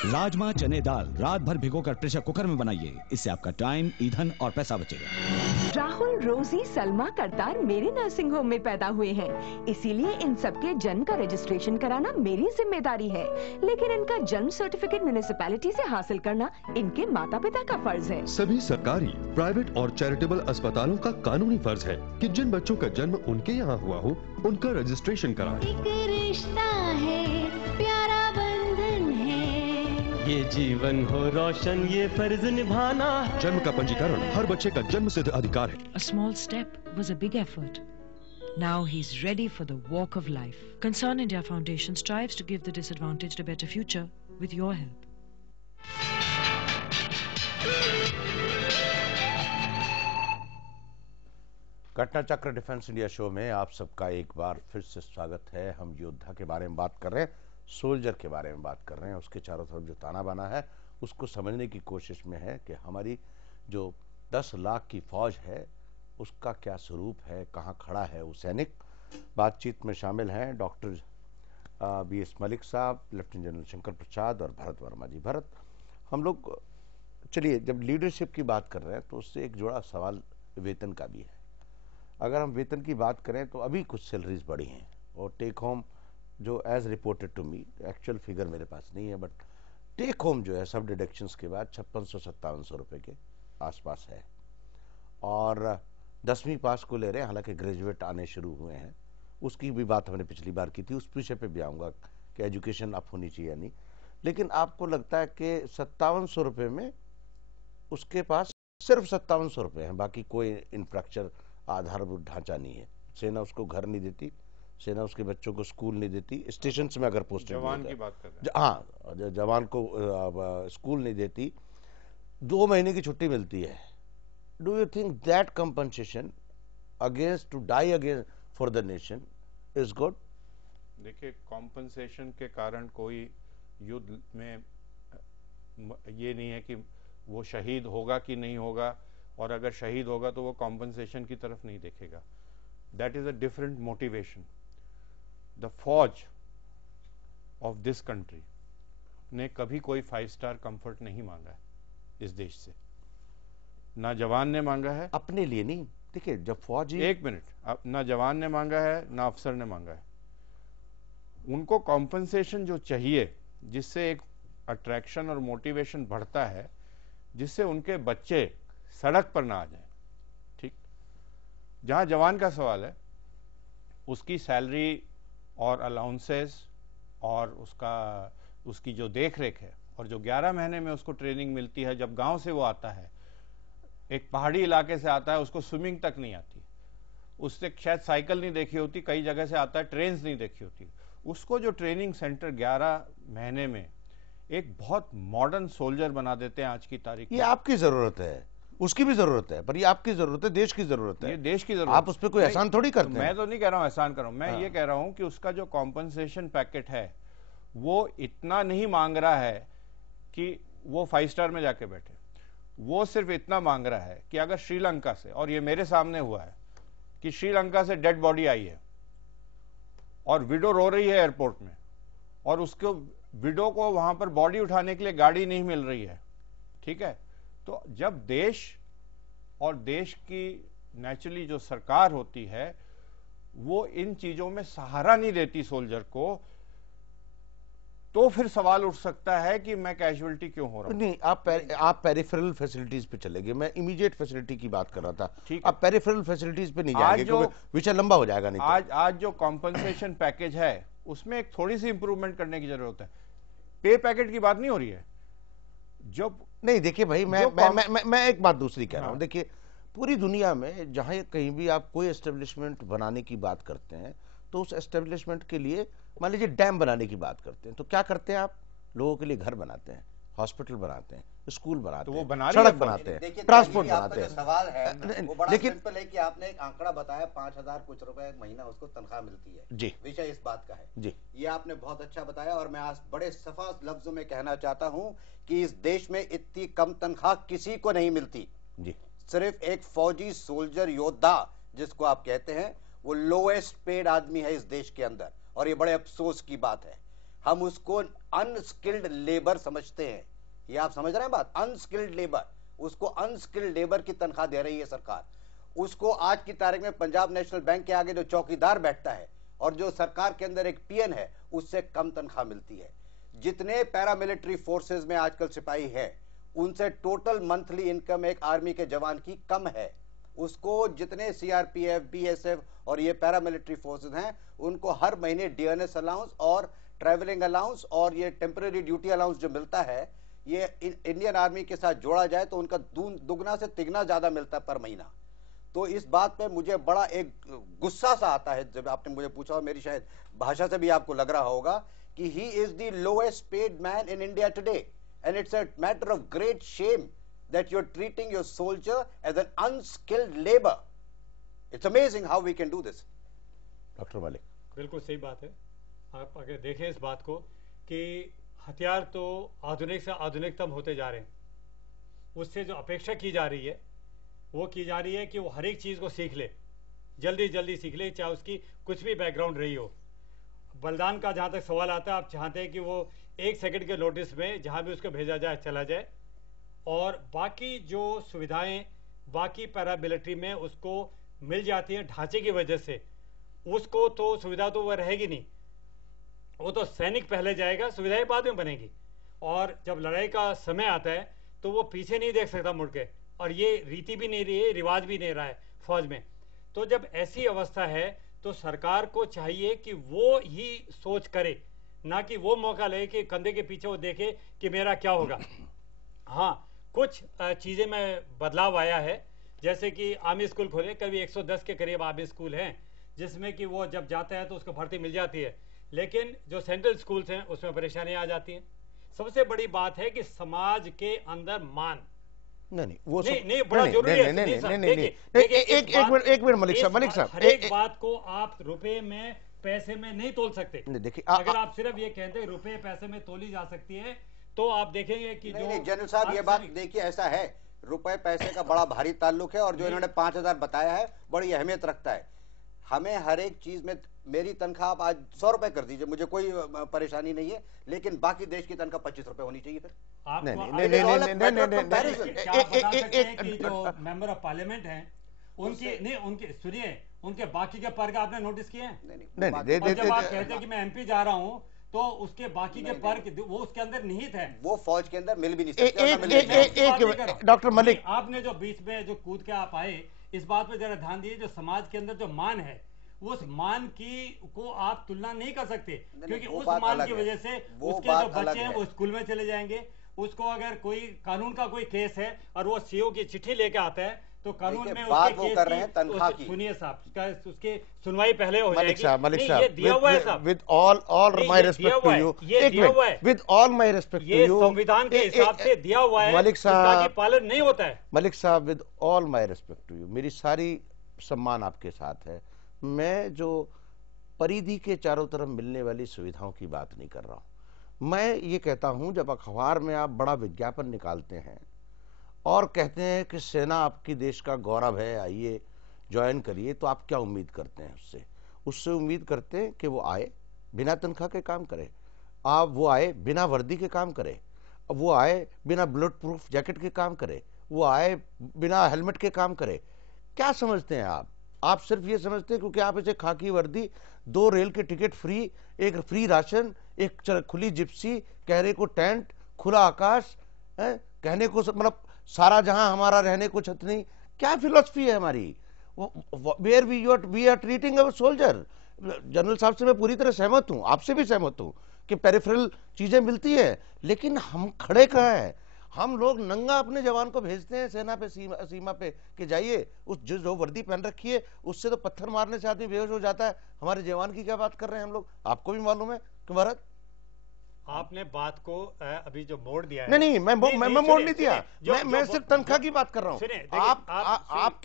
राजमा, चने, दाल रात भर भिगोकर प्रेशर कुकर में बनाइए, इससे आपका टाइम, ईंधन और पैसा बचेगा। राहुल, रोजी, सलमा, करतार मेरे नर्सिंग होम में पैदा हुए हैं, इसीलिए इन सबके जन्म का रजिस्ट्रेशन कराना मेरी जिम्मेदारी है। लेकिन इनका जन्म सर्टिफिकेट म्युनिसिपैलिटी से हासिल करना इनके माता पिता का फर्ज है। सभी सरकारी, प्राइवेट और चैरिटेबल अस्पतालों का कानूनी फर्ज है कि जिन बच्चों का जन्म उनके यहाँ हुआ हो, उनका रजिस्ट्रेशन कराएं। एक रिश्ता है, प्यारा बंधन है, ये जीवन हो रोशन, ये फर्ज निभाना है। जन्म का पंजीकरण हर बच्चे का जन्म सिद्ध अधिकार है। A small step was a big effort. Now he's ready for the walk of life. Concern India Foundation strives to give the disadvantaged a better future with your help. घटना चक्र डिफेंस इंडिया शो में आप सबका एक बार फिर से स्वागत है। हम योद्धा के बारे में बात कर रहे हैं, सोल्जर के बारे में बात कर रहे हैं। उसके चारों तरफ जो ताना बाना है उसको समझने की कोशिश में है कि हमारी जो 10 लाख की फौज है उसका क्या स्वरूप है, कहाँ खड़ा है वो सैनिक। बातचीत में शामिल हैं डॉक्टर BS मलिक साहब, लेफ्टिनेंट जनरल शंकर प्रसाद और भरत वर्मा जी। भरत, हम लोग चलिए जब लीडरशिप की बात कर रहे हैं तो उससे एक जुड़ा सवाल वेतन का भी है। अगर हम वेतन की बात करें तो अभी कुछ सैलरीज बढ़ी हैं और टेक होम जो as reported to me, actual figure मेरे पास नहीं है, बट टेक होम जो है सब डिडक्शंस के बाद 5600-5700 रुपये के आसपास है। और 10वीं पास को ले रहे हैं, हालांकि ग्रेजुएट आने शुरू हुए हैं, उसकी भी बात हमने पिछली बार की थी, उस विषय पे भी आऊँगा कि एजुकेशन अप होनी चाहिए या नहीं। लेकिन आपको लगता है कि 5700 रुपये में उसके पास सिर्फ 5700 रुपये हैं, बाकी कोई इंफ्रास्ट्रक्चर आधारभूत ढांचा नहीं है। सेना उसको घर नहीं देती, सेना उसके बच्चों को स्कूल नहीं देती, स्टेशन में अगर पोस्टिंग जवान की बात कर रहे हैं, हाँ जवान को स्कूल नहीं देती, 2 महीने की छुट्टी मिलती है। Do you think that compensation against to die against for the nation is good? देखिए, कॉम्पनसेशन के कारण कोई युद्ध में ये नहीं है कि वो शहीद होगा कि नहीं होगा, और अगर शहीद होगा तो वो कॉम्पनसेशन की तरफ नहीं देखेगा. That is a different motivation. The फौज ऑफ दिस कंट्री ने कभी कोई 5 स्टार कंफर्ट नहीं मांगा है इस देश से. ना जवान ने मांगा है, अपने लिए नहीं. देखिए, जब फौजी, एक मिनट, ना जवान ने मांगा है ना अफसर ने मांगा है. उनको कॉम्पनसेशन जो चाहिए, जिससे एक अट्रैक्शन और मोटिवेशन बढ़ता है, जिससे उनके बच्चे सड़क पर ना आ जाएं. ठीक, जहां जवान का सवाल है, उसकी सैलरी और अलाउंसेस और उसकी जो देख रेख है, और जो 11 महीने में उसको ट्रेनिंग मिलती है, जब गांव से वो आता है, एक पहाड़ी इलाके से आता है, उसको स्विमिंग तक नहीं आती, उससे शायद साइकिल नहीं देखी होती, कई जगह से आता है ट्रेन नहीं देखी होती, उसको जो ट्रेनिंग सेंटर 11 महीने में एक बहुत मॉडर्न सोल्जर बना देते हैं आज की तारीख में. ये आपकी जरूरत है, उसकी भी जरूरत है, पर ये आपकी जरूरत है, देश की जरूरत है. ये देश की जरूरत. आप उस पर कोई एहसान थोड़ी करते हैं. मैं तो नहीं कह रहा हूं एहसान कर रहा हूं, मैं ये कह रहा हूं कि उसका जो कॉम्पनसेशन पैकेट है वो इतना नहीं मांग रहा है कि वो 5 स्टार में जाके बैठे. वो सिर्फ इतना मांग रहा है कि अगर श्रीलंका से, और ये मेरे सामने हुआ है कि श्रीलंका से डेड बॉडी आई है और विडो रो रही है एयरपोर्ट में, और उसको विडो को वहां पर बॉडी उठाने के लिए गाड़ी नहीं मिल रही है. ठीक है, तो जब देश और देश की नेचुरली जो सरकार होती है वो इन चीजों में सहारा नहीं देती सोल्जर को, तो फिर सवाल उठ सकता है कि मैं कैजुअलिटी क्यों हो रहा हूं. नहीं, आप पेरिफेरल फैसिलिटीज पे चले गए, मैं इमीडिएट फैसिलिटी की बात कर रहा था. ठीक, आप पेरिफेरल फैसिलिटीज पे नहीं जाएंगे क्योंकि विषय लंबा हो जाएगा. नहीं आज जो कॉम्पनसेशन पैकेज है उसमें एक थोड़ी सी इंप्रूवमेंट करने की जरूरत है. पे पैकेट की बात नहीं हो रही है. जो नहीं, देखिए भाई, मैं एक बात दूसरी कह रहा हूं. देखिए, पूरी दुनिया में जहां कहीं भी आप कोई एस्टेब्लिशमेंट बनाने की बात करते हैं, तो उस एस्टेब्लिशमेंट के लिए, मान लीजिए डैम बनाने की बात करते हैं, तो क्या करते हैं आप? लोगों के लिए घर बनाते हैं, हॉस्पिटल बनाते हैं, स्कूल बनाते हैं, सड़क बनाते हैं, ट्रांसपोर्ट बनाते हैं. सवाल है वो बड़ा सिंपल है कि आपने एक आंकड़ा बताया, 5,000 कुछ रुपए महीना उसको तनख्वाह मिलती है. जी, विषय इस बात का है. जी, ये आपने बहुत अच्छा बताया, और मैं आज बड़े सफा लफ्जों में कहना चाहता हूं कि इस देश में इतनी कम तनख्वाह किसी को नहीं मिलती. जी, सिर्फ एक फौजी, सोल्जर, योद्धा जिसको आप कहते हैं, वो लोएस्ट पेड आदमी है इस देश के अंदर. और ये बड़े अफसोस की बात है, हम उसको अनस्किल्ड लेबर समझते हैं. ये आप समझ रहे हैं बात? अनस्किल्ड लेबर, उसको अनस्किल्ड लेबर की तनख्वाह दे रही है सरकार. उसको आज की तारीख में पंजाब नेशनल बैंक के आगे जो चौकीदार बैठता है और जो सरकार के अंदर एक पीएन है, उससे कम तनख्वाह मिलती है. जितने पैरामिलिट्री फोर्सेस में आजकल सिपाही है, उनसे टोटल मंथली इनकम एक आर्मी के जवान की कम है. उसको जितने सीआरपीएफ, बीएसएफ और ये पैरामिलिट्री फोर्सेस हैं, उनको हर महीने डीएनएस अलाउंस और ट्रैवलिंग अलाउंस और ये टेम्पररी ड्यूटी अलाउंस जो मिलता है, ये इंडियन आर्मी के साथ जोड़ा जाए तो उनका दुगना से तिगना ज्यादा मिलता है पर महीना. तो इस बात पे मुझे बड़ा एक गुस्सा सा आता है जब आपने मुझे पूछा, और मेरी शायद भाषा से भी आपको लग रहा होगा कि he is the lowest paid man in India today, and it's a matter of great shame that you're treating your soldier as an unskilled labor. It's amazing how we can do this. Doctor मालिक, बिल्कुल सही बात है. आप अगर देखें इस बात को कि हथियार तो आधुनिक से आधुनिकतम होते जा रहे हैं, उससे जो अपेक्षा की जा रही है वो की जा रही है कि वो हर एक चीज़ को सीख ले, जल्दी जल्दी सीख ले, चाहे उसकी कुछ भी बैकग्राउंड रही हो. बलिदान का जहाँ तक सवाल आता है, आप चाहते हैं कि वो 1 सेकंड के नोटिस में जहाँ भी उसको भेजा जाए चला जाए, और बाकी जो सुविधाएं बाकी पैरामिलिट्री में उसको मिल जाती हैं ढांचे की वजह से, उसको तो सुविधा तो वह रहेगी नहीं. वो तो सैनिक पहले जाएगा, सुविधाएं बाद में बनेगी, और जब लड़ाई का समय आता है तो वो पीछे नहीं देख सकता मुड़ के. और ये रीति भी नहीं रही है, रिवाज भी नहीं रहा है फौज में. तो जब ऐसी अवस्था है तो सरकार को चाहिए कि वो ही सोच करे, ना कि वो मौका ले कि कंधे के पीछे वो देखे कि मेरा क्या होगा. हाँ, कुछ चीज़ें में बदलाव आया है, जैसे कि आर्मी स्कूल खोले, कभी 110 के करीब आर्मी स्कूल हैं जिसमें कि वो जब जाता है तो उसको भर्ती मिल जाती है, लेकिन जो सेंट्रल स्कूल्स हैं उसमें परेशानियां आ जाती हैं. सबसे बड़ी बात है कि समाज के अंदर मान वो नहीं बड़ा जरूरी है. एक मिनट मलिक साहब, हर एक बात को आप रुपए में पैसे में नहीं तोल सकते। देखिए अगर आप सिर्फ ये कहते हैं रुपए पैसे में तोली जा सकती है, तो आप देखेंगे कि नहीं, जनरल साहब ये बात देखिए, ऐसा है, रुपए पैसे का बड़ा भारी ताल्लुक है, और जो इन्होंने 5,000 बताया है बड़ी अहमियत रखता है। हमें हर एक चीज में, मेरी तनख्वाह आप आज 100 रुपए कर दीजिए, मुझे कोई परेशानी नहीं है, लेकिन बाकी देश की तनख्वाह 25 रुपए होनी चाहिए। फिर जो मेंबर ऑफ पार्लियामेंट हैं उनकी नहीं, उनके सुनिए, उनके बाकी के पर्क आपने नोटिस किए हैं? नहीं, जब आप कहते हैं कि मैं एमपी जा रहा हूँ, तो उसके बाकी के पर्क वो उसके अंदर निहित है, वो फौज के अंदर मिल भी नहीं सकते। डॉक्टर मलिक, आपने जो बीच में जो कूद के आप आए, इस बात पे जरा ध्यान दीजिए, जो समाज के अंदर जो मान है, उस मान की को आप तुलना नहीं कर सकते, क्योंकि उस मान की वजह से उसके जो बच्चे हैं वो स्कूल में चले जाएंगे। उसको अगर कोई कानून का कोई केस है और वो सीओ की चिट्ठी लेके आता है, तो कानून में बात वो कर रहे हैं तनख्वाह की। सुनिए साहब, उसकी सुनवाई पहले हो जाएगी। मलिक साहब, ये दिया हुआ है साहब, with all my respect to you, ये दिया हुआ है, with all my respect to ये यू, संविधान के हिसाब से दिया हुआ है, मलिक साहब, पालन नहीं होता है। मलिक साहब, with all my respect to you, मेरी सारी सम्मान आपके साथ है, मैं जो परिधि के चारों तरफ मिलने वाली सुविधाओं की बात नहीं कर रहा हूं। मैं ये कहता हूं, जब अखबार में आप बड़ा विज्ञापन निकालते हैं और कहते हैं कि सेना आपकी देश का गौरव है, आइए ज्वाइन करिए, तो आप क्या उम्मीद करते हैं उससे? उससे उम्मीद करते हैं कि वो आए बिना तनख्वाह के काम करे, आप वो आए बिना वर्दी के काम करे, वो आए बिना बुलेट प्रूफ जैकेट के काम करे, वो आए बिना हेलमेट के काम करे। क्या समझते हैं आप सिर्फ ये समझते हैं क्योंकि आप इसे खाकी वर्दी, 2 रेल के टिकट फ्री, एक फ्री राशन, एक खुली जिप्सी, कहने को टेंट, खुला आकाश है, कहने को मतलब सारा जहां हमारा, रहने को छत नहीं। क्या फिलॉसफी है हमारी? Where we are treating our soldier. General साहब से मैं पूरी तरह सहमत हूं, आपसे भी सहमत हूं कि पेरिफेरल चीजें मिलती है, लेकिन हम खड़े कहां हैं? हम लोग नंगा अपने जवान को भेजते हैं सेना पे, सीमा पे कि जाइए, उस जो वर्दी पहन रखी है उससे तो पत्थर मारने से आदमी बेहोश हो जाता है। हमारे जवान की क्या बात कर रहे हैं हम लोग? आपको भी मालूम है कि भारत, आपने बात को अभी जो मोड़ दिया है, नहीं, मैं मोड़ नहीं दिया, मैं सिर्फ तनख्वाह की बात कर रहा हूँ। आप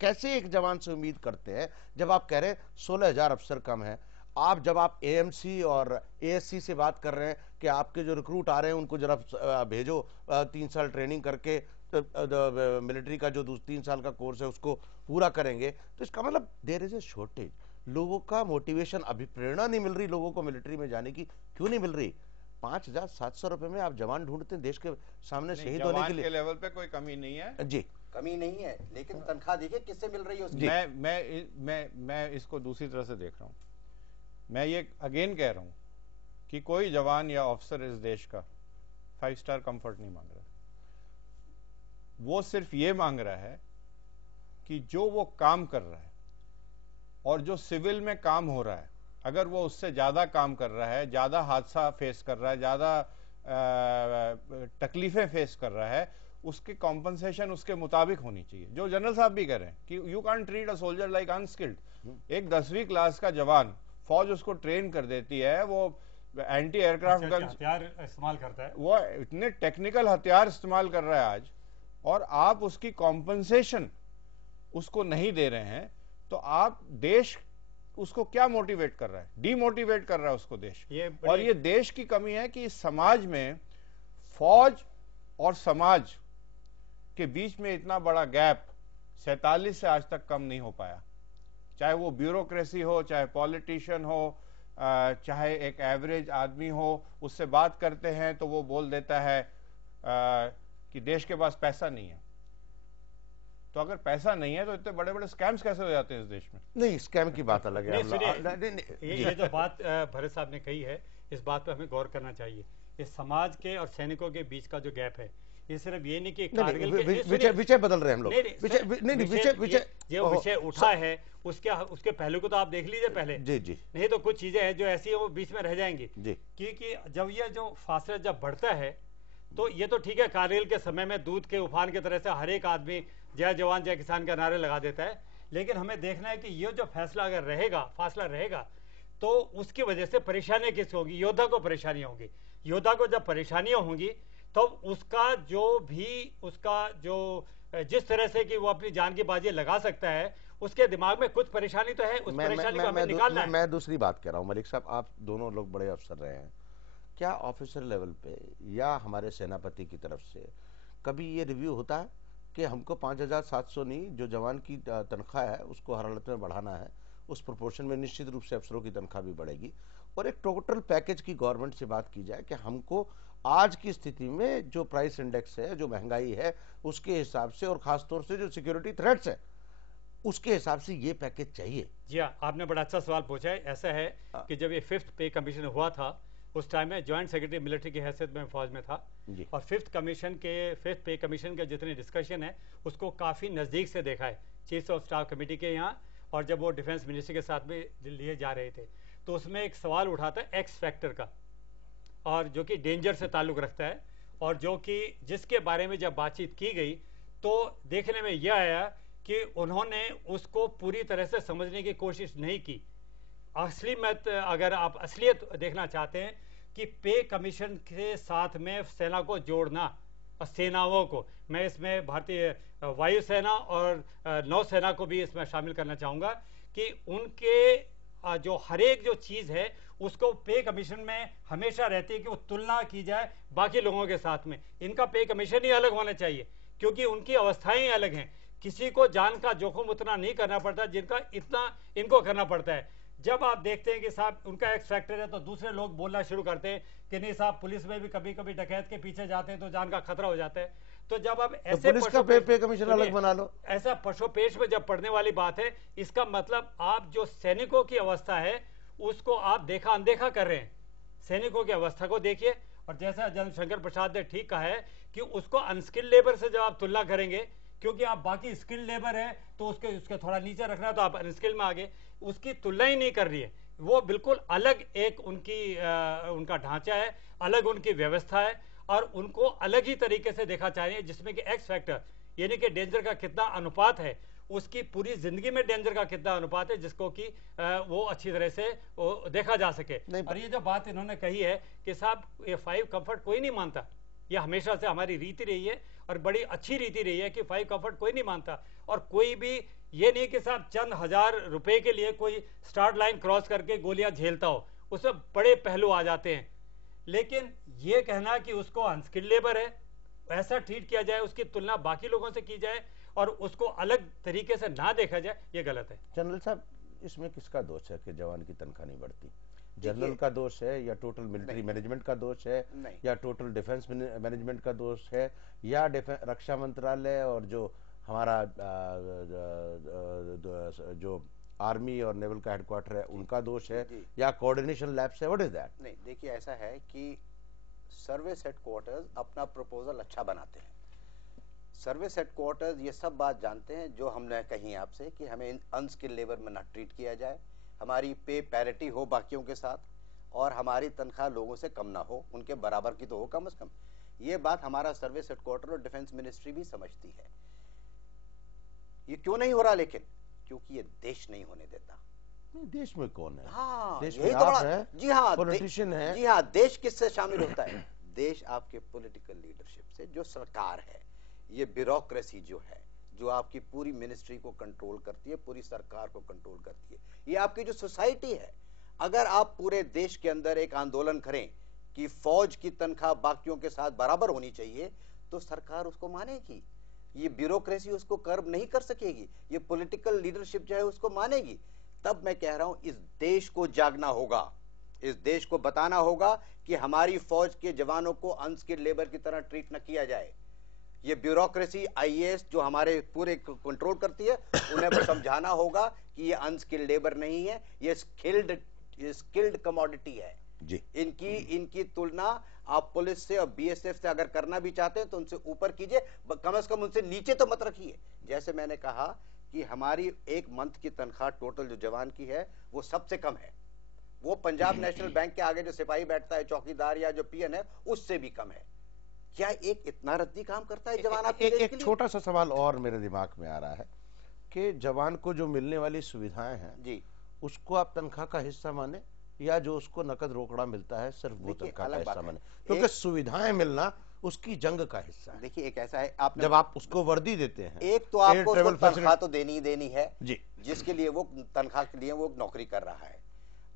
कैसे एक जवान से उम्मीद करते हैं जब आप कह रहे हैं 16,000 अफसर कम है? जब आप एएमसी और एएससी से बात कर रहे हैं कि आपके जो रिक्रूट आ रहे हैं उनको जरा भेजो 3 साल ट्रेनिंग करके, मिलिट्री का जो 3 साल का कोर्स है उसको पूरा करेंगे, तो इसका मतलब देयर इज ए शॉर्टेज। लोगों का मोटिवेशन, अभी प्रेरणा नहीं मिल रही लोगों को मिलिट्री में जाने की। क्यों नहीं मिल रही? 5,700 रुपए में आप जवान ढूंढते हैं देश के सामने शहीद होने के लिए। लेवल पे कोई कमी नहीं है जी, कमी नहीं है, लेकिन तनख्वाह देखिए किससे मिल रही है उसकी। मैं इसको दूसरी तरह से देख रहा हूं। मैं ये अगेन कह रहा हूं कि कोई जवान या ऑफिसर इस देश का 5 स्टार कंफर्ट नहीं मांग रहा। वो सिर्फ ये मांग रहा है कि जो वो काम कर रहा है और जो सिविल में काम हो रहा है, अगर वो उससे ज्यादा काम कर रहा है, ज्यादा हादसा फेस कर रहा है, ज्यादा तकलीफें फेस कर रहा है, उसकी कॉम्पनसेशन उसके मुताबिक होनी चाहिए। जो जनरल साहब भी कह रहे हैं कि you can treat a soldier like unskilled. एक 10वीं क्लास का जवान, फौज उसको ट्रेन कर देती है, वो एंटी एयरक्राफ्ट गन हथियार इस्तेमाल करता है, वो इतने टेक्निकल हथियार इस्तेमाल कर रहा है आज, और आप उसकी कॉम्पनसेशन उसको नहीं दे रहे हैं, तो आप देश उसको क्या मोटिवेट कर रहा है? डीमोटिवेट कर रहा है उसको देश। और ये देश की कमी है कि इस समाज में फौज और समाज के बीच में इतना बड़ा गैप 47 से आज तक कम नहीं हो पाया। चाहे वो ब्यूरोक्रेसी हो, चाहे पॉलिटिशियन हो, चाहे एक एवरेज आदमी हो, उससे बात करते हैं तो वो बोल देता है कि देश के पास पैसा नहीं है। तो अगर पैसा नहीं है तो इतने बड़े बड़े स्कैम्स कैसे हो जाते हैं इस देश में? नहीं, स्कैम की बात अलग है। ये जो बात भरत साहब ने कही है, इस बात पे हमें गौर करना चाहिए। इस समाज के और सैनिकों के बीच का जो गैप है, ये सिर्फ ये नहीं कि कारगिल के विषय बदल रहे हैं हम लोग। विषय उठा है उसके पहलू को तो आप देख लीजिए पहले। जी। नहीं तो कुछ चीजें हैं जो ऐसी है वो बीच में रह जाएंगी। क्योंकि जब ये जो फासला जब बढ़ता है तो ये तो ठीक है, कारगिल के समय में दूध के उफान की तरह से हर एक आदमी जय जवान जय किसान का नारे लगा देता है, लेकिन हमें देखना है कि ये जो फैसला अगर रहेगा, फासला रहेगा, तो उसकी वजह से परेशानियां किस होगी? योद्धा को परेशानियां होंगी। योद्धा को जब परेशानियां होंगी तो उसका जो जिस तरह से कि वो अपनी जान की बाजी लगा सकता है, उसके दिमाग में कुछ परेशानी तो है, उस परेशानी को हमें निकालना है। मैं दूसरी बात कह रहा हूँ मलिक साहब, आप दोनों लोग बड़े अफसर रहे हैं, क्या ऑफिसर लेवल पे या हमारे सेनापति की तरफ से कभी ये रिव्यू होता है कि हमको 5,700 नहीं, जो जवान की तनख्वाह है उसको हर हालत में बढ़ाना है, उस प्रोपोर्शन में निश्चित रूप से अफसरों की तनख्वाह भी बढ़ेगी, और एक टोटल पैकेज की गवर्नमेंट से बात की जाए कि हमको आज की स्थिति में जो प्राइस इंडेक्स है, जो महंगाई है, उसके हिसाब से और खासतौर से जो सिक्योरिटी थ्रेट्स है उसके हिसाब से ये पैकेज चाहिए। जी हाँ, आपने बड़ा अच्छा सवाल पूछा है। ऐसा है कि जब ये 5th पे कमीशन हुआ था उस टाइम में जॉइंट सेक्रेटरी मिलिट्री की हैसियत में फौज में था, और 5th पे कमीशन के जितने डिस्कशन है उसको काफ़ी नज़दीक से देखा है चीफ ऑफ स्टाफ कमेटी के यहाँ, और जब वो डिफेंस मिनिस्ट्री के साथ में लिए जा रहे थे तो उसमें एक सवाल उठा था एक्स फैक्टर का, और जो कि डेंजर से ताल्लुक़ रखता है, और जो कि जिसके बारे में जब बातचीत की गई तो देखने में यह आया कि उन्होंने उसको पूरी तरह से समझने की कोशिश नहीं की। असली मत अगर आप असलियत देखना चाहते हैं कि पे कमीशन के साथ में सेना को जोड़ना, और सेनाओं को, मैं इसमें भारतीय वायुसेना और नौसेना को भी इसमें शामिल करना चाहूँगा, कि उनके जो हर एक जो चीज़ है उसको पे कमीशन में हमेशा रहती है कि वो तुलना की जाए बाकी लोगों के साथ में। इनका पे कमीशन ही अलग होना चाहिए क्योंकि उनकी अवस्थाएं अलग हैं। किसी को जान का जोखिम उतना नहीं करना पड़ता जिनका इतना इनको करना पड़ता है। जब आप देखते हैं कि साहब उनका एक्स फैक्टर है तो दूसरे लोग बोलना शुरू करते हैं कि नहीं साहब पुलिस में भी कभी कभी डकैत के पीछे जाते हैं तो जान का खतरा हो जाता है। तो जब आप ऐसे पुलिस का पे कमीशन अलग बना लो, ऐसा पशुपेश में जब पढ़ने वाली बात है, इसका मतलब आप जो सैनिकों की अवस्था है उसको आप देखा अनदेखा कर रहे हैं। सैनिकों की अवस्था को देखिए, और जैसा जनरल शंकर प्रसाद ने ठीक कहा है कि उसको अनस्किल्ड लेबर से जब आप तुलना करेंगे, क्योंकि आप बाकी स्किल्ड लेबर है तो उसके थोड़ा नीचे रखना है तो आप अनस्किल्ड में आगे, उसकी तुलना ही नहीं कर रही है। वो बिल्कुल अलग एक उनका ढांचा है, अलग उनकी व्यवस्था है, और उनको अलग ही तरीके से देखा चाहिए, जिसमें कि एक्स फैक्टर यानी कि डेंजर का कितना अनुपात है, उसकी पूरी जिंदगी में डेंजर का कितना अनुपात है, जिसको कि वो अच्छी तरह से वो देखा जा सके। और ये जो बात इन्होंने कही है कि साहब ये 5 कंफर्ट कोई नहीं मानता, ये हमेशा से हमारी रीति रही है और बड़ी अच्छी रीति रही है कि 5 कंफर्ट कोई नहीं मानता, और कोई भी ये नहीं कि साहब चंद हजार रुपए के लिए कोई स्टार्ट लाइन क्रॉस करके गोलियां झेलता हो, उसमें बड़े पहलू आ जाते हैं। लेकिन ये कहना कि उसको अनस्किल्ड लेबर है ऐसा ट्रीट किया जाए, उसकी तुलना बाकी लोगों से की जाए और उसको अलग तरीके से ना देखा जाए, ये गलत है। जनरल साहब, इसमें किसका दोष है कि जवान की तनख्वाह नहीं बढ़ती? जनरल का दोष है या टोटल मिलिट्री मैनेजमेंट का दोष है या टोटल डिफेंस मैनेजमेंट का दोष है या रक्षा मंत्रालय और जो हमारा जो आर्मी और नेवल का हेडक्वार्टर है उनका दोष है या कोऑर्डिनेशन लैब से? What is that? नहीं, देखिए ऐसा है कि सर्विस हेडक्वार्टर्स अपना प्रपोजल अच्छा बनाते हैं। सर्विस हेडक्वार्टर्स ये सब बात जानते हैं जो हमने कही आपसे कि हमें अनस्किल्ड लेबर में ना ट्रीट किया जाए, हमारी पे पैरिटी हो बाकियों के साथ, और हमारी तनख्वाह लोगों से कम ना हो, उनके बराबर की तो हो कम से कम। ये बात हमारा सर्विस हेडक्वार्टर और डिफेंस मिनिस्ट्री भी समझती है। ये क्यों नहीं हो रहा? लेकिन क्योंकि ये देश नहीं होने देता। देश में कौन है? हाँ, देश यही में तो आप बड़ा है, जी हाँ, पॉलिटिशियन है। जी हाँ, देश किससे शामिल होता है? देश आपके पॉलिटिकल लीडरशिप से, जो सरकार है, ये ब्यूरोक्रेसी जो है, जो आपकी पूरी मिनिस्ट्री को कंट्रोल करती है, पूरी सरकार को कंट्रोल करती है, ये आपकी जो सोसाइटी है। अगर आप पूरे देश के अंदर एक आंदोलन करें कि फौज की तनख्वाह बाकियों के साथ बराबर होनी चाहिए, तो सरकार उसको मानेगी। ये ब्यूरोक्रेसी उसको कर्ब नहीं कर सकेगी, ये पॉलिटिकल लीडरशिप जो है उसको मानेगी। तब मैं कह रहा हूं इस देश को जागना होगा, इस देश को बताना होगा कि हमारी फौज के जवानों को अनस्किल्ड लेबर की तरह ट्रीट न किया जाए। ये ब्यूरोक्रेसी आईएएस जो हमारे पूरे कंट्रोल करती है, उन्हें समझाना होगा कि ये अनस्किल्ड लेबर नहीं है, ये स्किल्ड कमोडिटी है जी। इनकी तुलना आप पुलिस से और बीएसएफ से अगर करना भी चाहते हैं तो उनसे ऊपर कीजिए, कम से कम उनसे नीचे तो मत रखिए। जैसे मैंने कहा कि हमारी एक मंथ की तनख्वाह टोटल जो जवान की है वो सबसे कम है। वो पंजाब नेशनल बैंक के आगे जो सिपाही बैठता है, चौकीदार या जो पीएन है, उससे भी कम है। क्या एक इतना रद्दी काम करता है जवान आपके देश के लिए? एक छोटा सा सवाल और मेरे दिमाग में आ रहा है कि जवान को जो मिलने वाली सुविधाएं हैं जी, उसको आप तनख्वाह का हिस्सा माने या जो उसको नकद रोकड़ा मिलता है सिर्फ वो तनख्वाह का हिस्सा माने? क्योंकि सुविधाएं मिलना उसकी जंग का हिस्सा है। देखिए एक ऐसा है, आपने जब आप उसको वर्दी देते हैं, एक तो आपको उसको तनख्वाह तो देनी ही देनी है जी, जिसके लिए वो तनख्वाह के लिए वो नौकरी कर रहा है।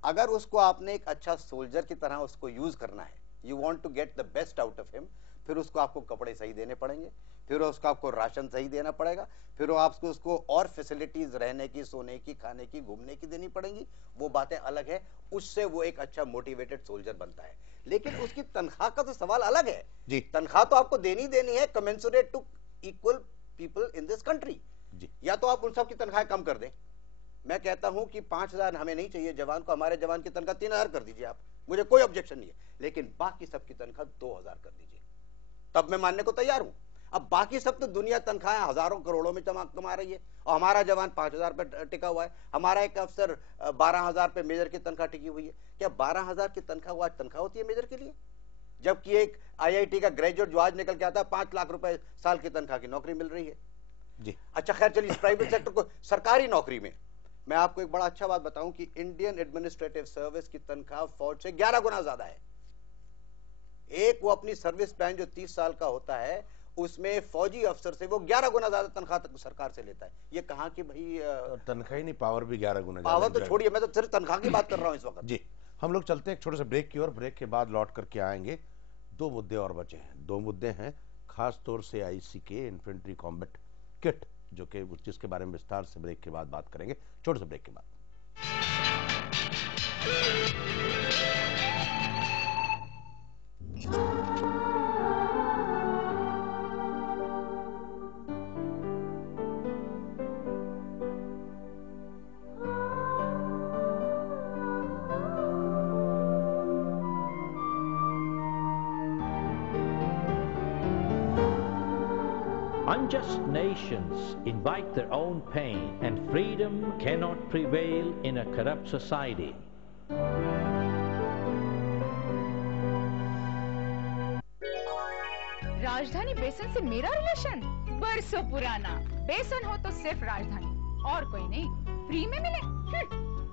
अगर उसको आपने एक अच्छा सोल्जर की तरह उसको यूज करना है, you want to get the best out of him, फिर उसको आपको कपड़े सही देने पड़ेंगे, फिर उसको आपको राशन सही देना पड़ेगा, फिर आपको उसको और फैसिलिटीज रहने की, सोने की, खाने की, घूमने की देनी पड़ेंगी। वो बातें अलग है, उससे वो एक अच्छा मोटिवेटेड सोल्जर बनता है। लेकिन उसकी तनख्वाह का तो सवाल अलग है जी। तनख्वाह तो आपको देनी है commensurate to equal people in this country जी। या तो आप उन सब की तनख्वाह कम कर दें। मैं कहता हूं कि 5,000 हमें नहीं चाहिए जवान को, हमारे जवान की तनख्वाह 3,000 कर दीजिए आप, मुझे कोई ऑब्जेक्शन नहीं है, लेकिन बाकी सबकी तनख्वाह 2,000 कर दीजिए, तब मैं मानने को तैयार हूं। अब बाकी सब तो दुनिया तनख्वाहें हजारों करोड़ों में कमा रही है और हमारा जवान 5,000 पे टिका हुआ है। हमारा एक अफसर 12,000 पे मेजर की तनख्वाह टिकी हुई है। क्या 12,000 की तनख्वाह आज तनख्वाह होती है मेजर के लिए? जबकि एक IIT का ग्रेजुएट जो आज निकल के आता है 5 लाख रुपए साल की तनख्वाह की नौकरी मिल रही है जी। अच्छा खैर चलिए, इस प्राइवेट सेक्टर को, सरकारी नौकरी में मैं आपको एक बड़ा अच्छा बात बताऊं कि इंडियन एडमिनिस्ट्रेटिव सर्विस की तनख्वाह फौज से 11 गुना ज्यादा है। एक वो अपनी सर्विस प्लान जो 30 साल का होता है उसमें फौजी अफसर से वो 11 गुना ज्यादा तनख्वाह सरकार से लेता है। ये कहां कि भाई तनख्वाह ही नहीं, पावर भी 11 गुना। पावर तो छोड़िए, मैं तो सिर्फ तनख्वाह की बात कर रहा हूं इस वक्त। जी, हम लोग चलते हैं एक छोटे से ब्रेक की ओर। ब्रेक के बाद लौट करके आएंगे। 2 मुद्दे और बचे हैं। 2 मुद्दे हैं खास तौर से ICK इन्फेंट्री कॉम्बैट किट, जो कि जिसके बारे में विस्तार से ब्रेक के बाद बात करेंगे, छोटे से ब्रेक के बाद। Unjust nations invite their own pain, and freedom cannot prevail in a corrupt society. राजधानी बेसन से मेरा रिलेशन बरसों पुराना। बेसन हो तो सिर्फ राजधानी, और कोई नहीं। फ्री में मिले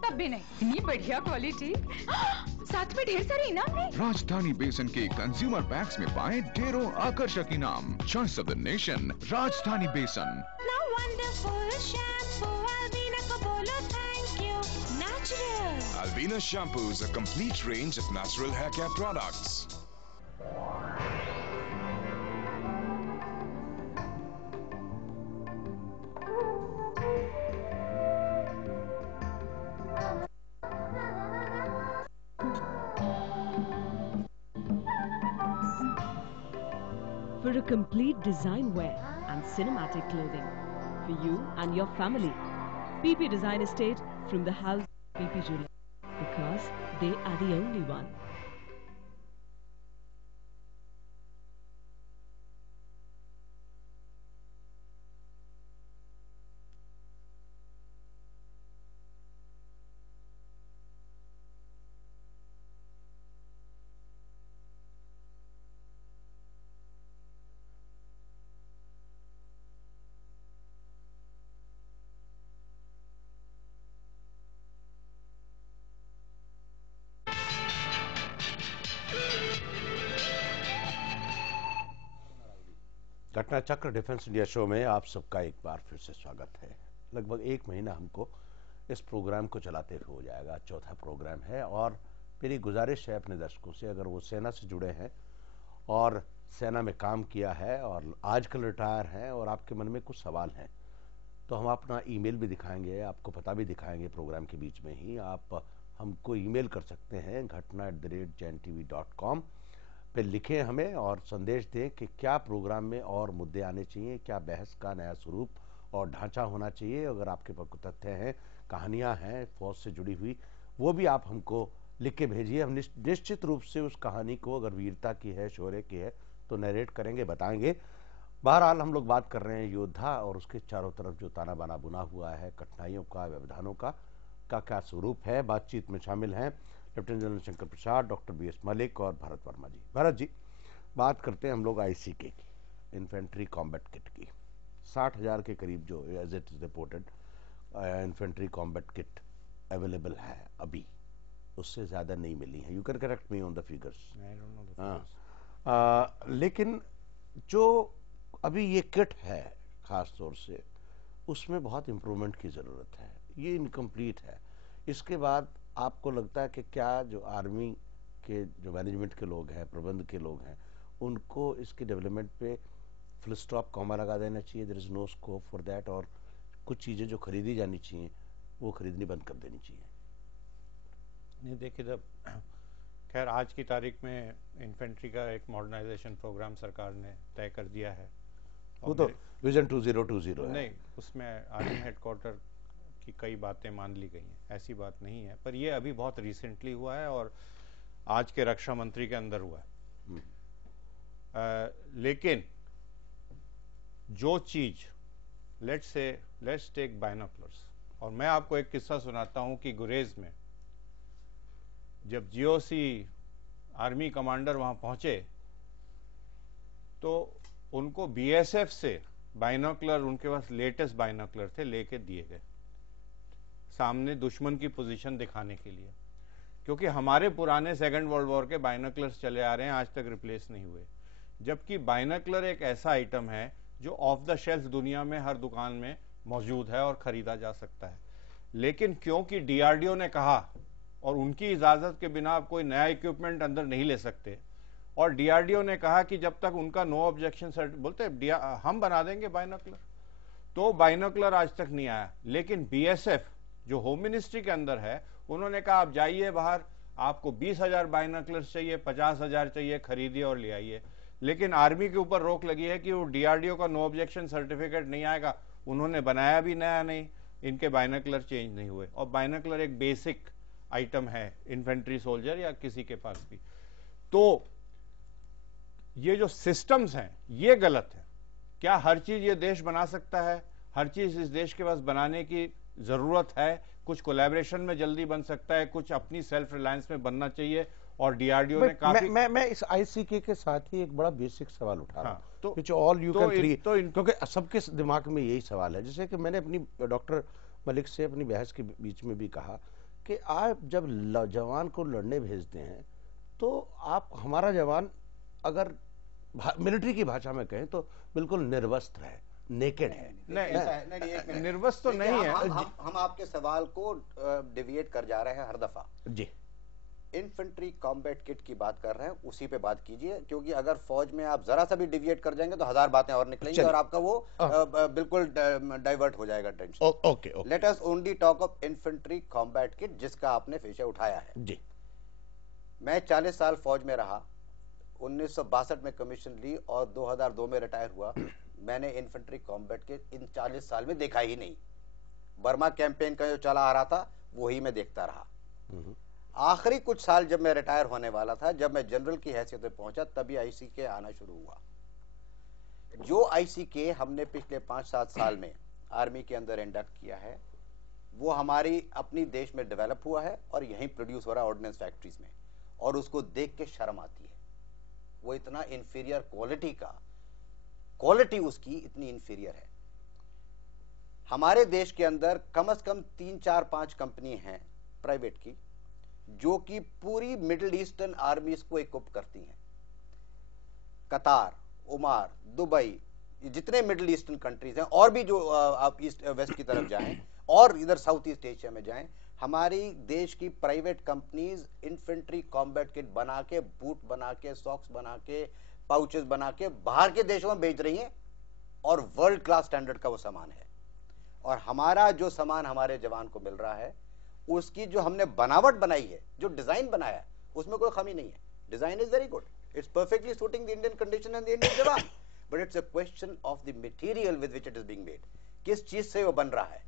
तब भी नहीं। इतनी बढ़िया क्वालिटी, साथ में ढेर सारे इनाम भी। राजधानी बेसन के कंज्यूमर पैक्स में पाएं ढेरों आकर्षक इनाम। चॉइस ऑफ द नेशन, राजधानी बेसन। Alvina Shampoo is a complete range of natural hair care products. For a complete design wear and cinematic clothing for you and your family, PP Design Estate from the house PP Jewelry, because they are the only one. घटना चक्र defence India show में आप सबका एक बार फिर से स्वागत है। लगभग 1 महीना हमको इस प्रोग्राम को चलाते हुए हो जाएगा, 4था प्रोग्राम है। और मेरी गुजारिश है अपने दर्शकों से, अगर वो सेना से जुड़े हैं और सेना में काम किया है और आजकल रिटायर हैं और आपके मन में कुछ सवाल हैं, तो हम अपना ईमेल भी दिखाएंगे, आपको पता भी दिखाएंगे प्रोग्राम के बीच में ही। आप हमको ईमेल कर सकते हैं ghatna@jntv.com पे लिखें हमें और संदेश दें कि क्या प्रोग्राम में और मुद्दे आने चाहिए, क्या बहस का नया स्वरूप और ढांचा होना चाहिए। अगर आपके पास तथ्य हैं, कहानियां हैं फौज से जुड़ी हुई, वो भी आप हमको लिख के भेजिए। हम निश्चित रूप से उस कहानी को, अगर वीरता की है, शौर्य की है, तो नरेट करेंगे, बताएंगे। बहरहाल हम लोग बात कर रहे हैं योद्धा और उसके चारों तरफ जो ताना बाना बुना हुआ है, कठिनाइयों का, व्यवधानों का क्या स्वरूप है। बातचीत में शामिल हैं लेफ्टिनेंट जनरल शंकर प्रसाद, डॉक्टर BS मलिक और भरत वर्मा जी। भरत जी, बात करते हैं हम लोग ICK की, इन्फेंट्री कॉम्बैट किट की। 60,000 के करीब जो as it is reported infantry combat kit available है अभी, उससे ज़्यादा नहीं मिली है। You can correct me on the figures. लेकिन जो अभी ये किट है खास तौर से, उसमें बहुत इम्प्रूवमेंट की ज़रूरत है, ये इनकम्प्लीट है। इसके बाद आपको लगता है कि क्या जो आर्मी के जो मैनेजमेंट के लोग हैं, प्रबंध के लोग हैं, उनको इसके डेवलपमेंट पे फुल स्टॉप कॉमा लगा देना चाहिए, there is no scope for that, और कुछ चीज़ें जो खरीदी जानी चाहिए वो खरीदनी बंद कर देनी चाहिए? नहीं, देखिए, जब खैर आज की तारीख में इन्फेंट्री का एक मॉडर्नाइजेशन प्रोग्राम सरकार ने तय कर दिया है, वो तो विजन 2020 है। नहीं, उसमें आर्मी हेडक्वार्टर की कई बातें मान ली गई हैं, ऐसी बात नहीं है, पर ये अभी बहुत रिसेंटली हुआ है और आज के रक्षा मंत्री के अंदर हुआ है। लेकिन जो चीज, लेट्स टेक बाइनोकुलर्स, और मैं आपको एक किस्सा सुनाता हूं कि गुरेज में जब जीओसी आर्मी कमांडर वहां पहुंचे तो उनको बीएसएफ से बाइनोकुलर, उनके पास लेटेस्ट बाइनोकुलर थे, लेके दिए गए सामने दुश्मन की पोजीशन दिखाने के लिए, क्योंकि हमारे पुराने सेकंड वर्ल्ड वॉर के बाइनोकुलर्स चले आ रहे हैं, आज तक रिप्लेस नहीं हुए। जबकि बाइनोकुलर एक ऐसा आइटम है जो ऑफ द शेल्फ दुनिया में हर दुकान में मौजूद है और खरीदा जा सकता है, लेकिन क्योंकि डीआरडीओ ने कहा, और उनकी इजाजत के बिना आप कोई नया इक्विपमेंट अंदर नहीं ले सकते, और डीआरडीओ ने कहा कि जब तक उनका नो ऑब्जेक्शन बोलते हम बना देंगे बाइनोकुलर, तो बाइनोकुलर आज तक नहीं आया। लेकिन बीएसएफ जो होम मिनिस्ट्री के अंदर है, उन्होंने कहा आप जाइए बाहर, आपको 20,000 बाइनोकुलर्स चाहिए, 50,000 चाहिए, खरीदिए और ले आइए। लेकिन आर्मी के ऊपर रोक लगी है कि वो डीआरडीओ का नो ऑब्जेक्शन सर्टिफिकेट नहीं आएगा, उन्होंने बनाया भी नया नहीं, इनके बाइनोकुलर चेंज नहीं हुए। और बाइनोकुलर एक बेसिक आइटम है इन्फेंट्री सोल्जर या किसी के पास भी। तो ये जो सिस्टम्स हैं ये गलत है। क्या हर चीज ये देश बना सकता है? हर चीज इस देश के पास बनाने की जरूरत है? कुछ कोलैबोरेशन में जल्दी बन सकता है, कुछ अपनी सेल्फ रिलायंस में बनना चाहिए, और डीआरडीओ ने काफी मैं इस आईसीके के साथ ही एक बड़ा बेसिक सवाल उठा रहा हूं, तो which all you can three, क्योंकि सबके दिमाग में यही सवाल है। जैसे कि मैंने अपनी डॉक्टर मलिक से अपनी बहस के बीच में भी कहा कि आप जब जवान को लड़ने भेजते हैं तो आप, हमारा जवान अगर मिलिट्री की भाषा में कहें तो बिल्कुल निर्वस्त्र है, नेकेड है। नहीं, निर्वस्त्र तो नहीं है। हम आपके सवाल को डिविएट कर जा रहे हैं हर दफा। जी, इन्फेंट्री कॉम्बैट किट की बात कर रहे हैं, उसी पे बात कीजिए, क्योंकि अगर फौज में आप जरा सा भी डिविएट कर जाएंगे तो 1000 बातें और निकलेंगी और आपका वो बिल्कुल डाइवर्ट हो जाएगा tension. Okay, let us only talk of infantry combat kit, जिसका आपने विषय उठाया है। जी, मैं 40 साल फौज में रहा, 1962 में कमीशन ली और 2002 में रिटायर हुआ। मैंने इन्फेंट्री कॉम्बैट किट इन 40 साल में देखा ही नहीं। बर्मा कैंपेन का जो चला आ रहा था वही मैं देखता रहा। आखिरी कुछ साल जब मैं रिटायर होने वाला था, जब मैं जनरल की हैसियत में पहुंचा, तभी आईसीके आना शुरू हुआ। जो आईसीके हमने पिछले 5-7 साल में आर्मी के अंदर इंडक्ट किया है, वो हमारी अपनी देश में डेवलप हुआ है और यहीं प्रोड्यूस हो रहा है ऑर्डिनेंस फैक्ट्रीज में, और उसको देख के शर्म आती है। वो इतना इंफीरियर क्वालिटी उसकी इतनी इंफीरियर है। हमारे देश के अंदर कम से कम 3-4-5 कंपनी हैं प्राइवेट की, जो कि पूरी मिडिल ईस्टर्न आर्मीज को इक्विप करती हैं। कतार, ओमान, दुबई, जितने मिडिल ईस्टर्न कंट्रीज हैं, और भी जो आप ईस्ट वेस्ट की तरफ जाएं और इधर साउथ ईस्ट एशिया में जाएं, हमारी देश की private companies infantry combat kit बना के, बूट बना के, सॉक्स बना के, पाउचेस बना के बाहर के देशों में बेच रही हैं, और वर्ल्ड क्लास स्टैंडर्ड का वो सामान है। और हमारा जो सामान हमारे जवान को मिल रहा है, उसकी जो हमने बनावट बनाई है, जो डिजाइन बनाया है, उसमें कोई कमी नहीं है। Design is very good, it's perfectly suiting the Indian condition and the Indian jawan, but it's a question of the material with which it is being made. किस चीज से वो बन रहा है,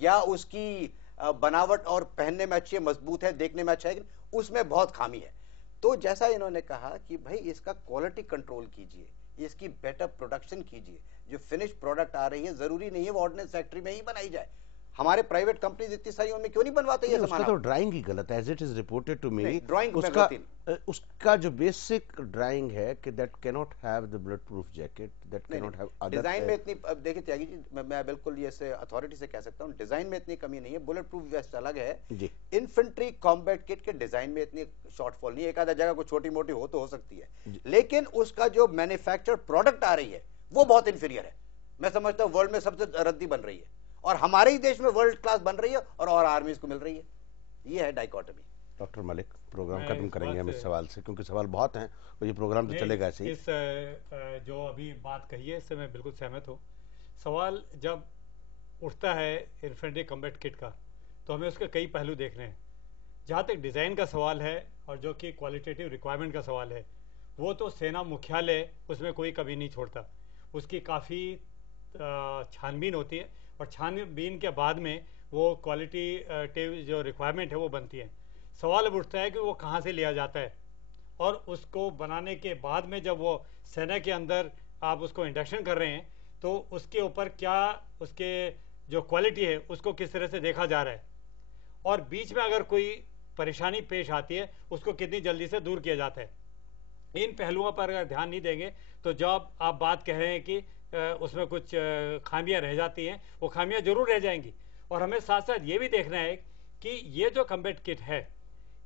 क्या उसकी बनावट और पहनने में अच्छी है, मजबूत है, देखने में अच्छा है, उसमें बहुत खामी है। तो जैसा इन्होंने कहा कि भाई इसका क्वालिटी कंट्रोल कीजिए, इसकी बेटर प्रोडक्शन कीजिए, जो फिनिश प्रोडक्ट आ रही है जरूरी नहीं है वो ऑर्डिनेंस फैक्ट्री में ही बनाई जाए, हमारे प्राइवेट कंपनीज इतनी सारी उनमें क्यों नहीं बनवाते ये उसका तो ड्राइंग ही गलत है, as it is reported to me. Drawing उसका जो बेसिक ड्राइंग है कि that cannot have the bullet proof jacket, that cannot have other. Design में इतनी, अब देखिए त्यागी जी, मैं बिल्कुल ये से अथॉरिटी से कह सकता हूं, डिजाइन में इतनी कमी नहीं है। बुलेट प्रूफ वेस्ट अलग है जी, इन्फेंट्री कॉम्बैट किट के डिजाइन में इतनी शॉर्टफॉल नहीं है। एक आधा जगह कोई छोटी मोटी हो तो हो सकती है, लेकिन उसका जो मैन्युफैक्चर्ड प्रोडक्ट आ रही है वो बहुत इंफीरियर है। मैं समझता हूं वर्ल्ड में सबसे रद्दी बन रही है और हमारे ही देश में वर्ल्ड क्लास बन रही है और आर्मीज को मिल रही है। ये है डाइकोटमी। डॉक्टर मलिक, प्रोग्राम खत्म करेंगे हम इस सवाल से, क्योंकि सवाल बहुत हैं और ये प्रोग्राम तो चलेगा ऐसे ही। इस जो अभी बात कही है इससे मैं बिल्कुल सहमत हूँ। सवाल जब उठता है इन्फेंट्री कॉम्बैट किट का, तो हमें उसके कई पहलू देखने हैं। जहाँ तक डिज़ाइन का सवाल है और जो कि क्वालिटेटिव रिक्वायरमेंट का सवाल है, वो तो सेना मुख्यालय उसमें कोई कमी नहीं छोड़ता। उसकी काफ़ी छानबीन होती है और छानबीन के बाद में वो क्वालिटी जो रिक्वायरमेंट है वो बनती है। सवाल अब उठता है कि वो कहाँ से लिया जाता है और उसको बनाने के बाद में जब वो सेना के अंदर आप उसको इंडक्शन कर रहे हैं तो उसके ऊपर क्या उसके जो क्वालिटी है उसको किस तरह से देखा जा रहा है और बीच में अगर कोई परेशानी पेश आती है उसको कितनी जल्दी से दूर किया जाता है। इन पहलुओं पर अगर ध्यान नहीं देंगे तो जब आप बात कह रहे हैं कि उसमें कुछ खामियां रह जाती हैं, वो खामियां जरूर रह जाएंगी। और हमें साथ साथ ये भी देखना है कि ये जो कॉम्बैट किट है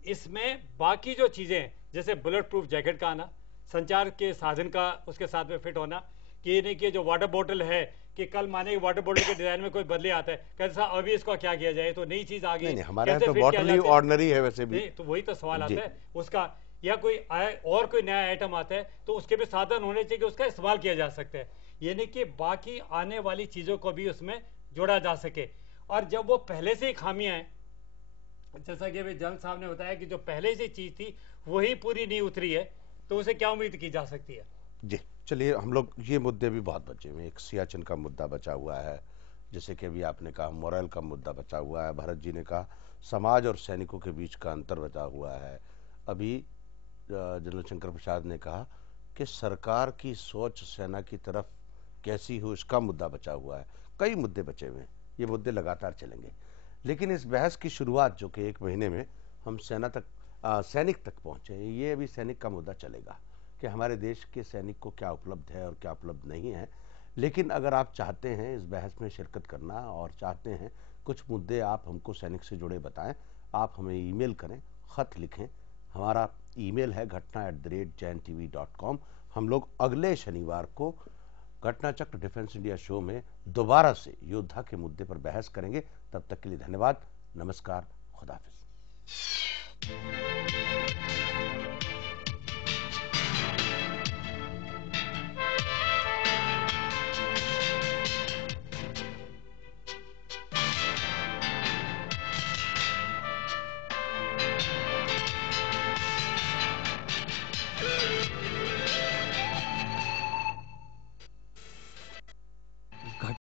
इसमें बाकी जो चीज़ें हैं जैसे बुलेट प्रूफ जैकेट का आना, संचार के साधन का उसके साथ में फिट होना, कि नहीं कि जो वाटर बोतल है कि कल माने वाटर बोतल के डिजाइन में कोई बदले आता है, कैसा अभी इसको क्या किया जाए, तो नई चीज आ गई। हमारे यहाँ तो बॉटल ही ऑर्डिनरी है वैसे भी, तो वही तो सवाल आता है उसका। या कोई और कोई नया आइटम आता है तो उसके भी साधन होने चाहिए, उसका इस्तेमाल किया जा सकता है, ये नहीं कि बाकी आने वाली चीजों को भी उसमें जोड़ा जा सके। और जब वो पहले से ही खामियां हैं, जैसा कि अभी जंग साहब ने बताया कि जो पहले से चीज थी वही पूरी नहीं उतरी है, तो उसे क्या उम्मीद की जा सकती है। जी चलिए, हम लोग ये मुद्दे भी बहुत बचे हुए हैं। एक सियाचिन का मुद्दा बचा हुआ है, जैसे कि अभी आपने कहा मोरल का मुद्दा बचा हुआ है, भरत जी ने कहा समाज और सैनिकों के बीच का अंतर बचा हुआ है, अभी जनरल शंकर प्रसाद ने कहा कि सरकार की सोच सेना की तरफ कैसी हो, इसका मुद्दा बचा हुआ है। कई मुद्दे बचे हुए हैं, ये मुद्दे लगातार चलेंगे। लेकिन इस बहस की शुरुआत जो कि 1 महीने में हम सैनिक तक पहुंचे, ये अभी सैनिक का मुद्दा चलेगा कि हमारे देश के सैनिक को क्या उपलब्ध है और क्या उपलब्ध नहीं है। लेकिन अगर आप चाहते हैं इस बहस में शिरकत करना और चाहते हैं कुछ मुद्दे आप हमको सैनिक से जुड़े बताएं, आप हमें ईमेल करें, खत लिखें। हमारा ईमेल है घटना@jaintv.com। हम लोग अगले शनिवार को घटना चक्र डिफेंस इंडिया शो में दोबारा से योद्धा के मुद्दे पर बहस करेंगे। तब तक के लिए धन्यवाद, नमस्कार, खुदाफिज।